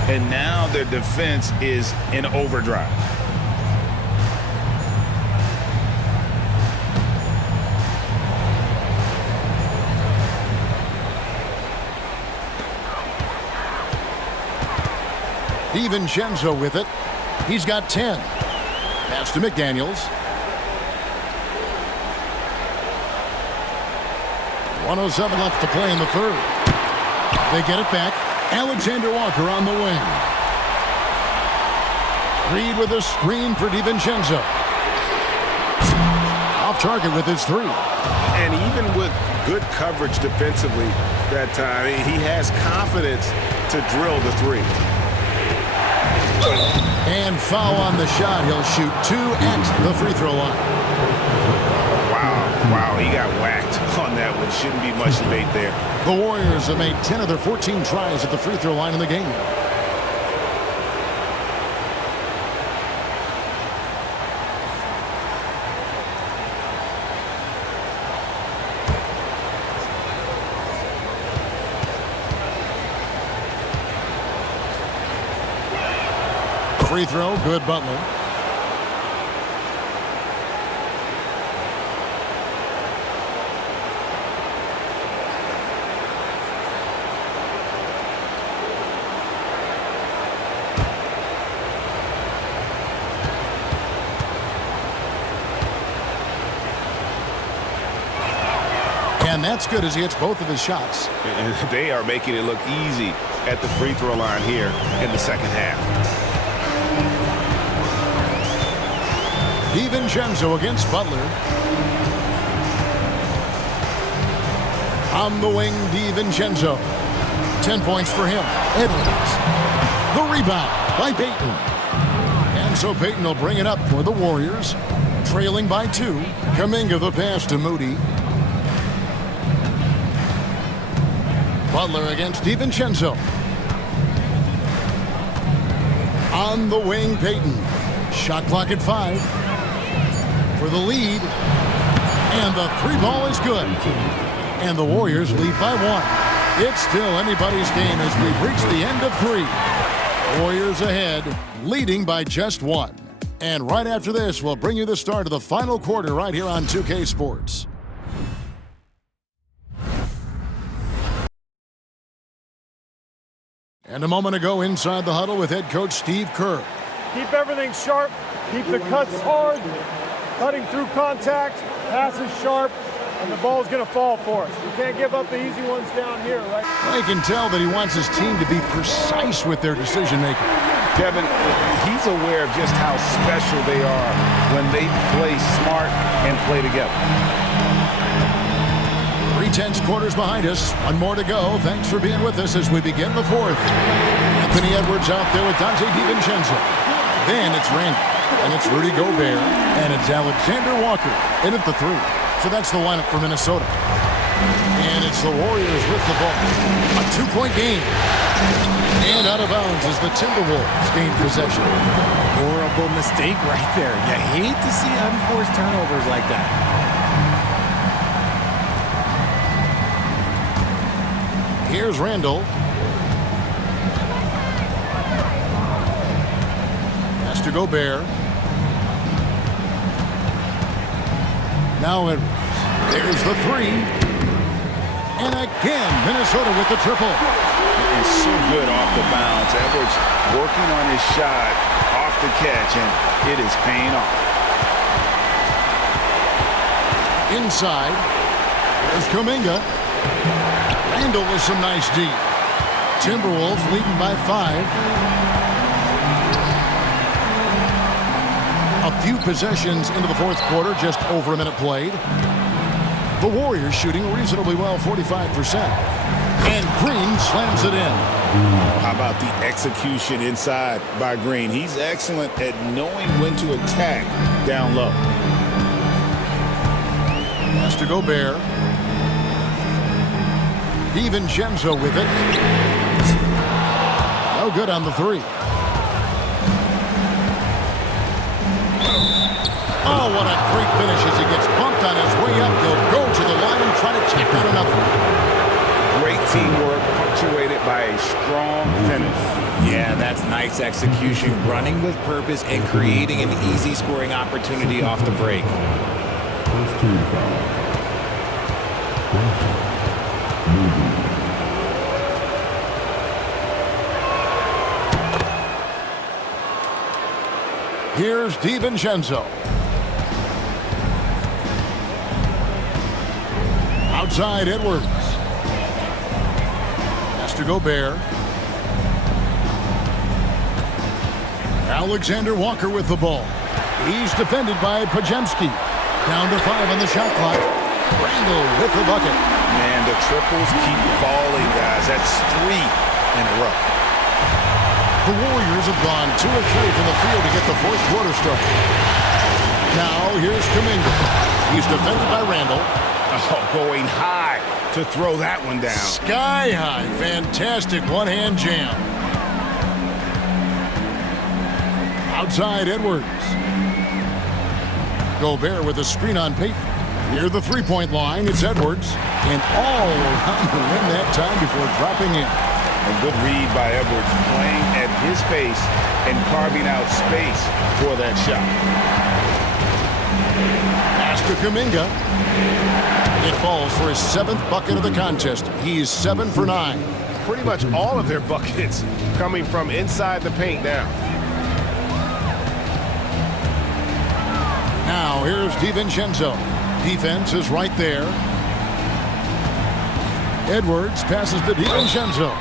And now their defense is in overdrive. DiVincenzo with it. He's got 10. Pass to McDaniels. 1:07 left to play in the third. They get it back. Alexander Walker on the wing. Reed with a screen for DiVincenzo. Off target with his 3. And even with good coverage defensively that time, he has confidence to drill the 3. And foul on the shot. He'll shoot 2 at the free throw line. Wow, he got whacked on that one. Shouldn't be much debate there. The Warriors have made 10 of their 14 tries at the free throw line in the game. Free throw, good Butler. And that's good as he hits both of his shots. And they are making it look easy at the free throw line here in the second half. DiVincenzo against Butler. On the wing, DiVincenzo. 10 points for him. Edwards. The rebound by Payton. And so Payton will bring it up for the Warriors. Trailing by 2. Kuminga the pass to Moody. Butler against DiVincenzo. On the wing, Payton. Shot clock at 5. For the lead, and the 3-ball is good. And the Warriors lead by 1. It's still anybody's game as we've reached the end of 3. Warriors ahead, leading by just 1. And right after this, we'll bring you the start of the final quarter right here on 2K Sports. And a moment ago inside the huddle with head coach Steve Kerr. Keep everything sharp, keep the cuts hard. Cutting through contact, passes sharp, and the ball's going to fall for us. We can't give up the easy ones down here, right? I can tell that he wants his team to be precise with their decision-making. Kevin, he's aware of just how special they are when they play smart and play together. 3/10 quarters behind us. 1 more to go. Thanks for being with us as we begin the 4th. Anthony Edwards out there with Dante DiVincenzo. Then it's Randy. And it's Rudy Gobert, and it's Alexander Walker in at the 3. So that's the lineup for Minnesota. And it's the Warriors with the ball. A 2-point game. And out of bounds as the Timberwolves gain possession. Horrible mistake right there. You hate to see unforced turnovers like that. Here's Randall. Pass to Gobert. Now Edwards. There's the three. And again, Minnesota with the triple. It's so good off the bounce. Edwards working on his shot off the catch, and it is paying off. Inside. There's Kuminga. Randall with some nice D. Timberwolves leading by 5. A few possessions into the fourth quarter, just over a minute played. The Warriors shooting reasonably well, 45%. And Green slams it in. How about the execution inside by Green? He's excellent at knowing when to attack down low. Has to go Bear. DiVincenzo with it. No good on the three. Oh, what a great finish as he gets bumped on his way up. He'll go to the line and try to check out another. Great teamwork punctuated by a strong finish. Yeah, that's nice execution, running with purpose and creating an easy scoring opportunity off the break. Here's DiVincenzo. Outside Edwards. Has to go Bear. Alexander Walker with the ball. He's defended by Podziemski. Down to 5 on the shot clock. Randall with the bucket. Man, the triples keep falling, guys. That's 3 in a row. The Warriors have gone 2 of 3 from the field to get the fourth quarter started. Now here's Kuminga. He's defended by Randall. Oh, going high to throw that one down. Sky high. Fantastic one-hand jam. Outside Edwards. Gobert with a screen on Payton. Near the three-point line, it's Edwards. And all around the rim that time before dropping in. A good read by Edwards, playing at his pace and carving out space for that shot. Pass to Kuminga. It falls for his 7th bucket of the contest. He's 7 for 9. Pretty much all of their buckets coming from inside the paint now. Now here's DiVincenzo. Defense is right there. Edwards passes to DiVincenzo.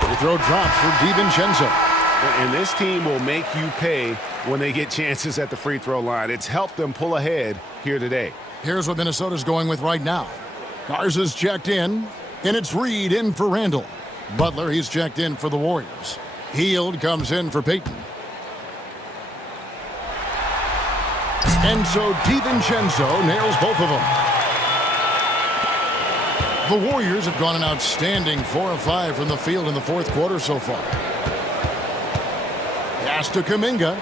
The throw drops for DiVincenzo. And this team will make you pay when they get chances at the free throw line. It's helped them pull ahead here today. Here's what Minnesota's going with right now. Garza's checked in, and it's Reed in for Randall. Butler, he's checked in for the Warriors. Hield comes in for Payton. And so DiVincenzo nails both of them. The Warriors have gone an outstanding 4 of 5 from the field in the fourth quarter so far. Pass to Kuminga.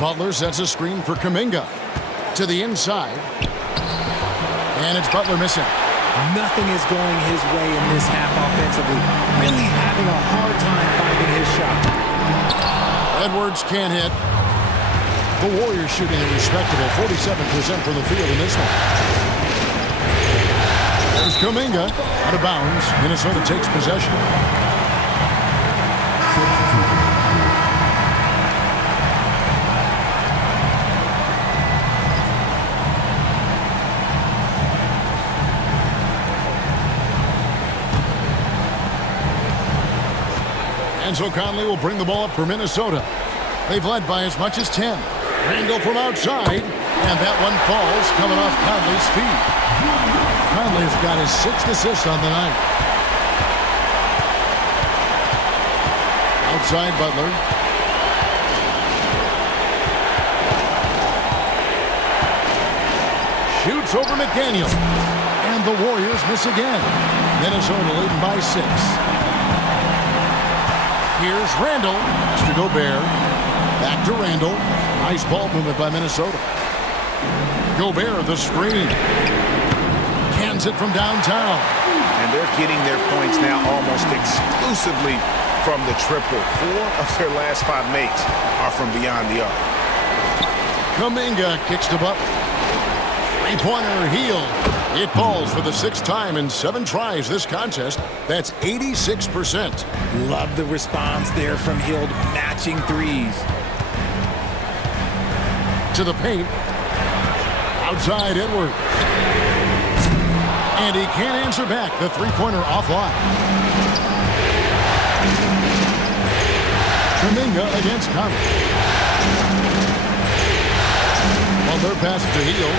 Butler sets a screen for Kuminga. To the inside. And it's Butler missing. Nothing is going his way in this half offensively. Really having a hard time finding his shot. Edwards can't hit. The Warriors shooting a respectable 47% from the field in this one. There's Kuminga. Out of bounds. Minnesota takes possession. And so Conley will bring the ball up for Minnesota. They've led by as much as 10. Randall from outside, and that one falls coming off Conley's feet. Conley's got his 6th assist on the night. Outside Butler. Shoots over McDaniel. And And the Warriors miss again. Minnesota leading by 6. Here's Randall. Pass to Gobert. Back to Randall. Nice ball movement by Minnesota. Gobert, the screen. Cans it from downtown. And they're getting their points now almost exclusively from the triple. 4 of their last 5 makes are from beyond the arc. Kuminga kicks to Butler. Three-pointer heel. It falls for the 6th time in 7 tries this contest. That's 86%. Love the response there from Hield, matching threes. To the paint. Outside Edwards. And he can't answer back. The three-pointer offline. Kuminga against Conley. Butler passes to Hield.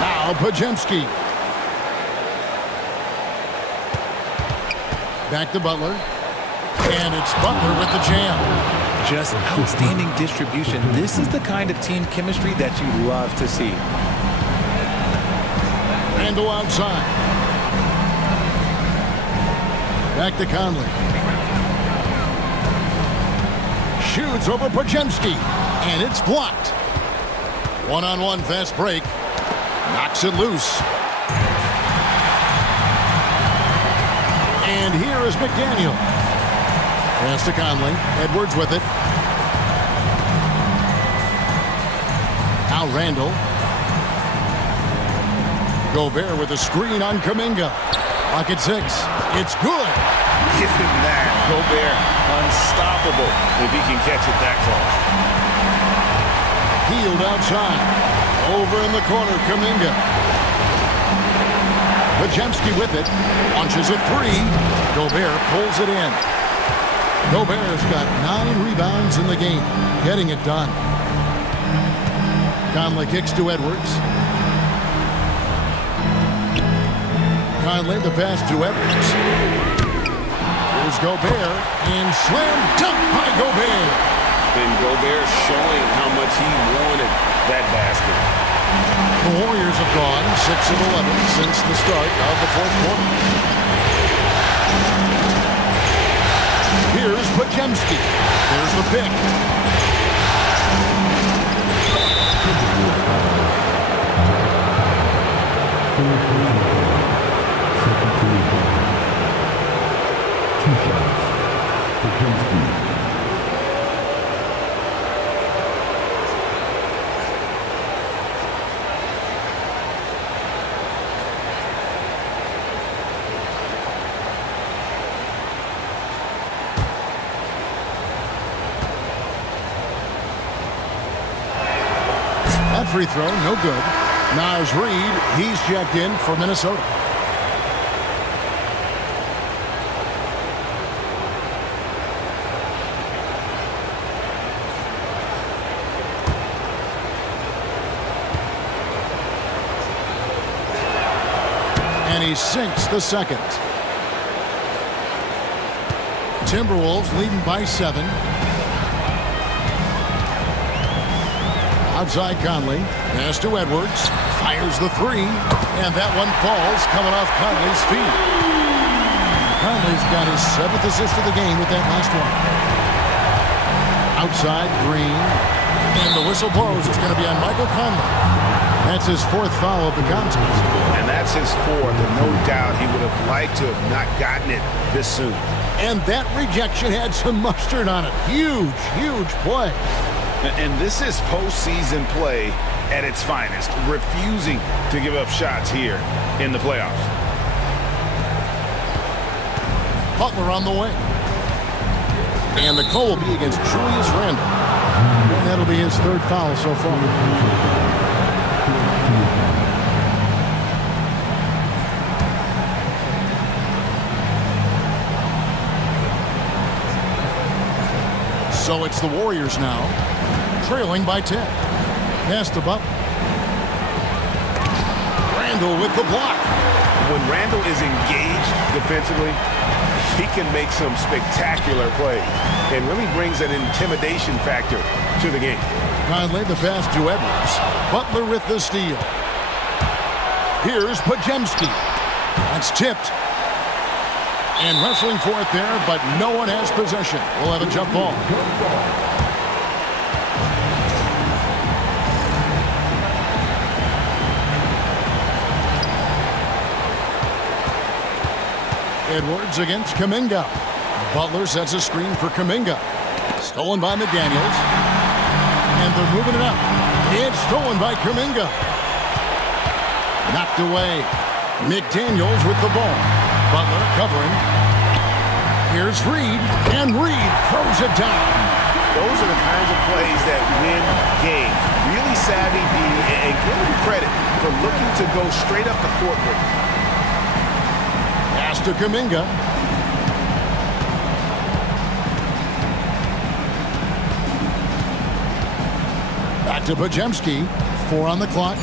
Now Podziemski. Back to Butler. And it's Butler with the jam. Just outstanding distribution. This is the kind of team chemistry that you love to see. Randall outside. Back to Conley. Shoots over Podziemski. And it's blocked. One-on-one fast break. Knocks it loose. And here is McDaniel. Pass to Conley. Edwards with it. Now Randall. Gobert with a screen on Kuminga. Lock at 6. It's good. Give him that. Gobert, unstoppable if he can catch it that close. Hield outside. Over in the corner, Kuminga. Podziemski with it. Launches a 3. Gobert pulls it in. Gobert's got 9 rebounds in the game. Getting it done. Conley kicks to Edwards. Conley the pass to Edwards. Here's Gobert. And slam dunk by Gobert. And Gobert showing how much he wanted that basket. The Warriors have gone 6 of 11 since the start of the 4th quarter. Here's Podziemski. There's the pick. That free throw, no good. Naz Reid, he's checked in for Minnesota. And he sinks the second. Timberwolves leading by 7. Outside Conley. Pass to Edwards. Fires the 3. And that one falls coming off Conley's feet. Conley's got his 7th assist of the game with that last one. Outside Green. And the whistle blows. It's going to be on Michael Conley. That's his 4th foul of the contest. And that's his 4th. And no doubt he would have liked to have not gotten it this soon. And that rejection had some mustard on it. Huge, huge play. And this is postseason play at its finest, refusing to give up shots here in the playoffs. Butler on the wing. And the call will be against Julius Randle. And that'll be his 3rd foul so far. So it's the Warriors now, trailing by 10. Pass to Butler. Randle with the block. When Randle is engaged defensively, he can make some spectacular plays and really brings an intimidation factor to the game. Conley the pass to Edwards. Butler with the steal. Here's Pajemski. That's tipped. And wrestling for it there, but no one has possession. We'll have a jump ball. Edwards against Kuminga. Butler sets a screen for Kuminga. Stolen by McDaniels. And they're moving it up. It's stolen by Kuminga. Knocked away. McDaniels with the ball. Butler covering. Here's Reed. And Reed throws it down. Those are the kinds of plays that win games. Really savvy D, and give him credit for looking to go straight up the court with it. Pass to Kuminga. Back to Pajemski. 4 on the clock.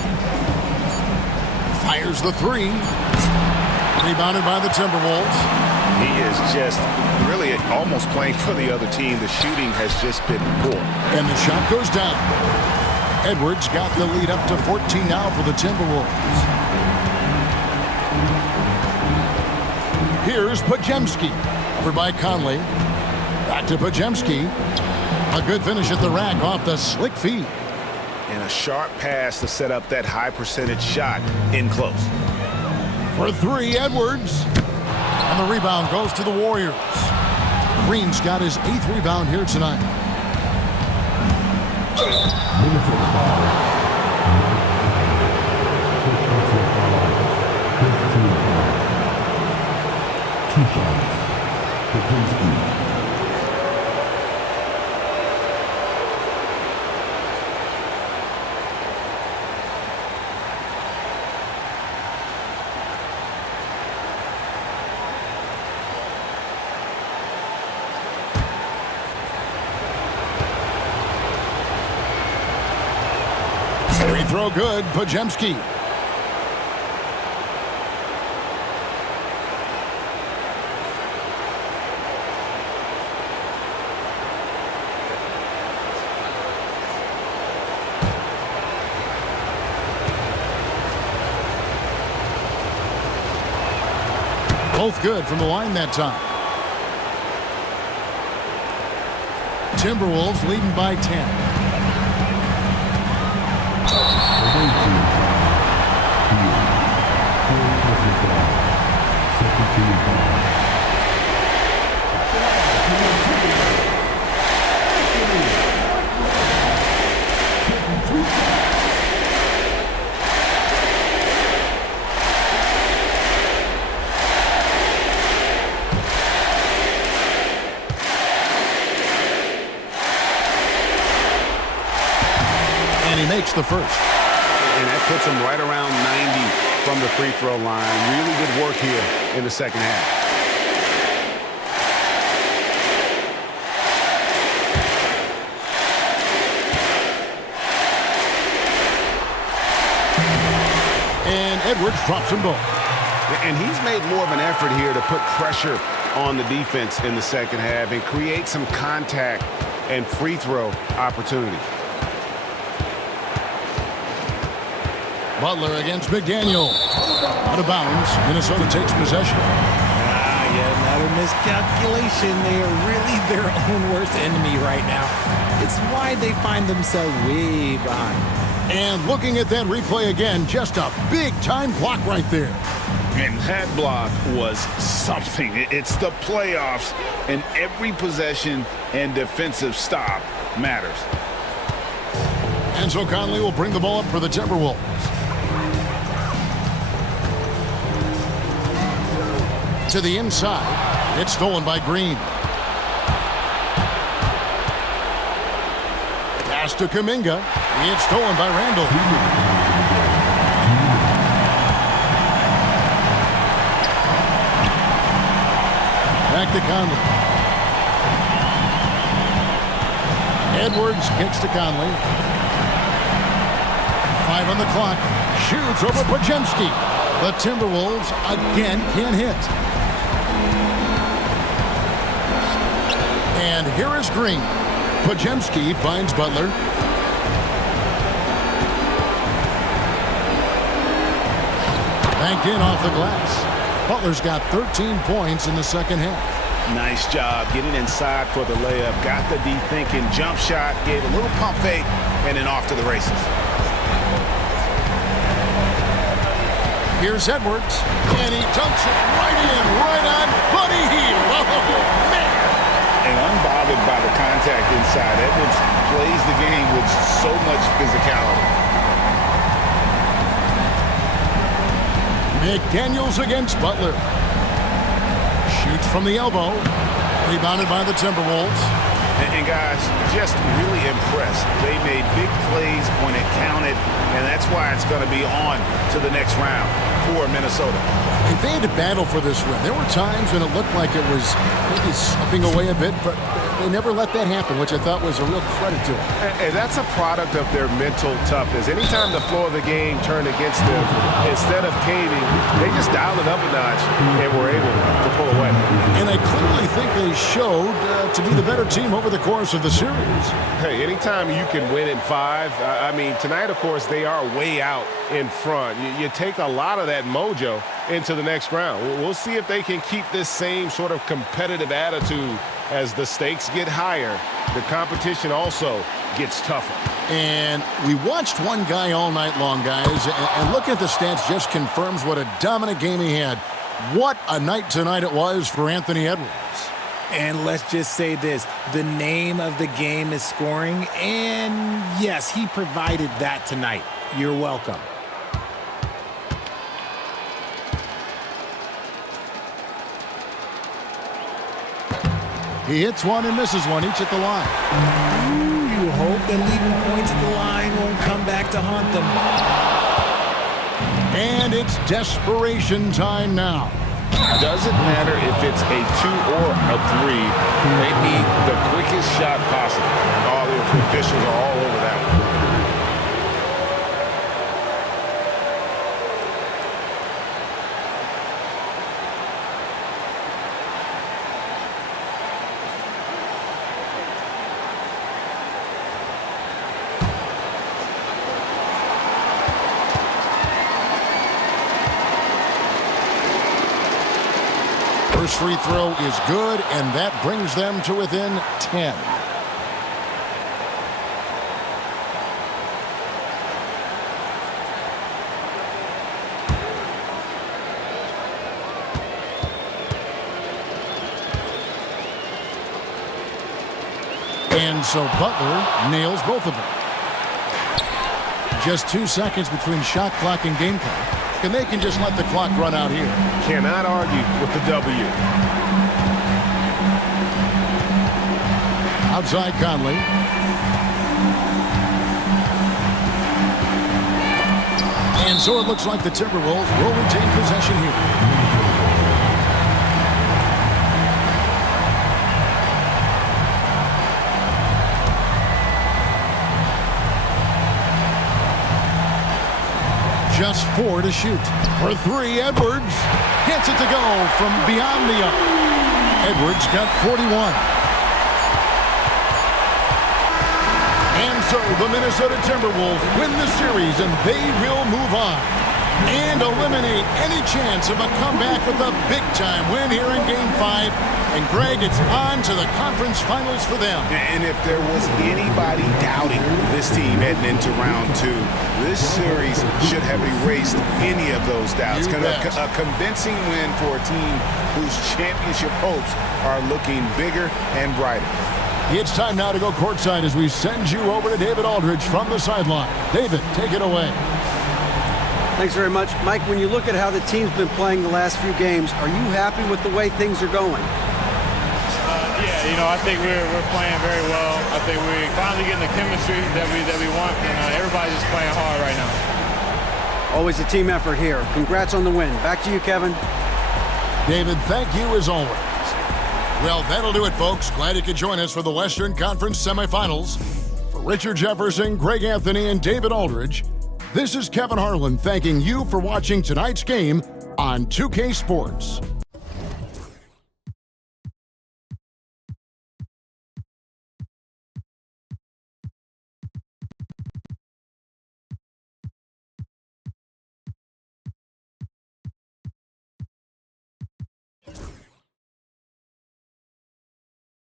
Fires the 3. Rebounded by the Timberwolves. He is just really almost playing for the other team. The shooting has just been poor. And the shot goes down. Edwards got the lead up to 14 now for the Timberwolves. Here's Pajemski. Over by Conley. Back to Pajemski. A good finish at the rack off the slick feed. And a sharp pass to set up that high percentage shot in close. For 3, Edwards. And the rebound goes to the Warriors. Green's got his 8th rebound here tonight. Free throw good, Pajemski. Both good from the line that time. Timberwolves leading by 10. And he makes the first. And that puts him right around 90 from the free throw line. Really good work here in the second half. And Edwards drops them both. And he's made more of an effort here to put pressure on the defense in the second half and create some contact and free throw opportunity. Butler against McDaniel. Out of bounds. Minnesota takes possession. Yet another miscalculation. They are really their own worst enemy right now. It's why they find themselves way behind. And looking at that replay again, just a big-time block right there. And that block was something. It's the playoffs, and every possession and defensive stop matters. And so Conley will bring the ball up for the Timberwolves. To the inside. It's stolen by Green. Pass to Kuminga. It's stolen by Randall. Back to Conley. Edwards kicks to Conley. 5 on the clock. Shoots over Pajemski. The Timberwolves again can't hit. And here is Green. Pajemski finds Butler. Banked in off the glass. Butler's got 13 points in the second half. Nice job getting inside for the layup. Got the D thinking. Jump shot. Gave a little pump fake. And then off to the races. Here's Edwards. And he dunks it right in. Right on Buddy Hield. Oh, man. And unbothered by the contact inside. Edwards plays the game with so much physicality. McDaniels against Butler. Shoots from the elbow. Rebounded by the Timberwolves. And guys, just really impressed. They made big plays when it counted, and that's why it's going to be on to the next round for Minnesota. If they had to battle for this win, there were times when it looked like it was maybe slipping away a bit, but they never let that happen, which I thought was a real credit to them. And that's a product of their mental toughness. Anytime the flow of the game turned against them, instead of caving, they just dialed it up a notch and were able to pull away. And I clearly think they showed to be the better team over the course of the series. Hey, anytime you can win in 5, I mean, tonight, of course, they are way out in front. You take a lot of that mojo into the next round. We'll see if they can keep this same sort of competitive attitude as the stakes get higher. The competition also gets tougher. And we watched one guy all night long, guys, and looking at the stats just confirms what a dominant game he had. What a night tonight it was for Anthony Edwards. And let's just say this, the name of the game is scoring, and yes, he provided that tonight. You're welcome. He hits one and misses one, each at the line. Ooh, you hope that leaving points at the line won't come back to haunt them. And it's desperation time now. Doesn't matter if it's a 2 or a 3. They need the quickest shot possible. All the officials are all over that one. First free throw is good, and that brings them to within 10. And so Butler nails both of them. Just 2 seconds between shot clock and game clock. And they can just let the clock run out here. Cannot argue with the W. Outside Conley. And so it looks like the Timberwolves will retain possession here. Just 4 to shoot. For 3, Edwards gets it to go from beyond the arc. Edwards got 41. And so the Minnesota Timberwolves win the series, and they will move on and eliminate any chance of a comeback with a big-time win here in Game 5. And, Greg, it's on to the conference finals for them. And if there was anybody doubting this team heading into round 2, this series should have erased any of those doubts. A convincing win for a team whose championship hopes are looking bigger and brighter. It's time now to go courtside as we send you over to David Aldridge from the sideline. David, take it away. Thanks very much. Mike, when you look at how the team's been playing the last few games, are you happy with the way things are going? Yeah, you know, I think we're playing very well. I think we're finally getting the chemistry that we want, and everybody's just playing hard right now. Always a team effort here. Congrats on the win. Back to you, Kevin. David, thank you as always. Well, that'll do it, folks. Glad you could join us for the Western Conference semifinals. For Richard Jefferson, Greg Anthony, and David Aldridge, this is Kevin Harlan thanking you for watching tonight's game on 2K Sports.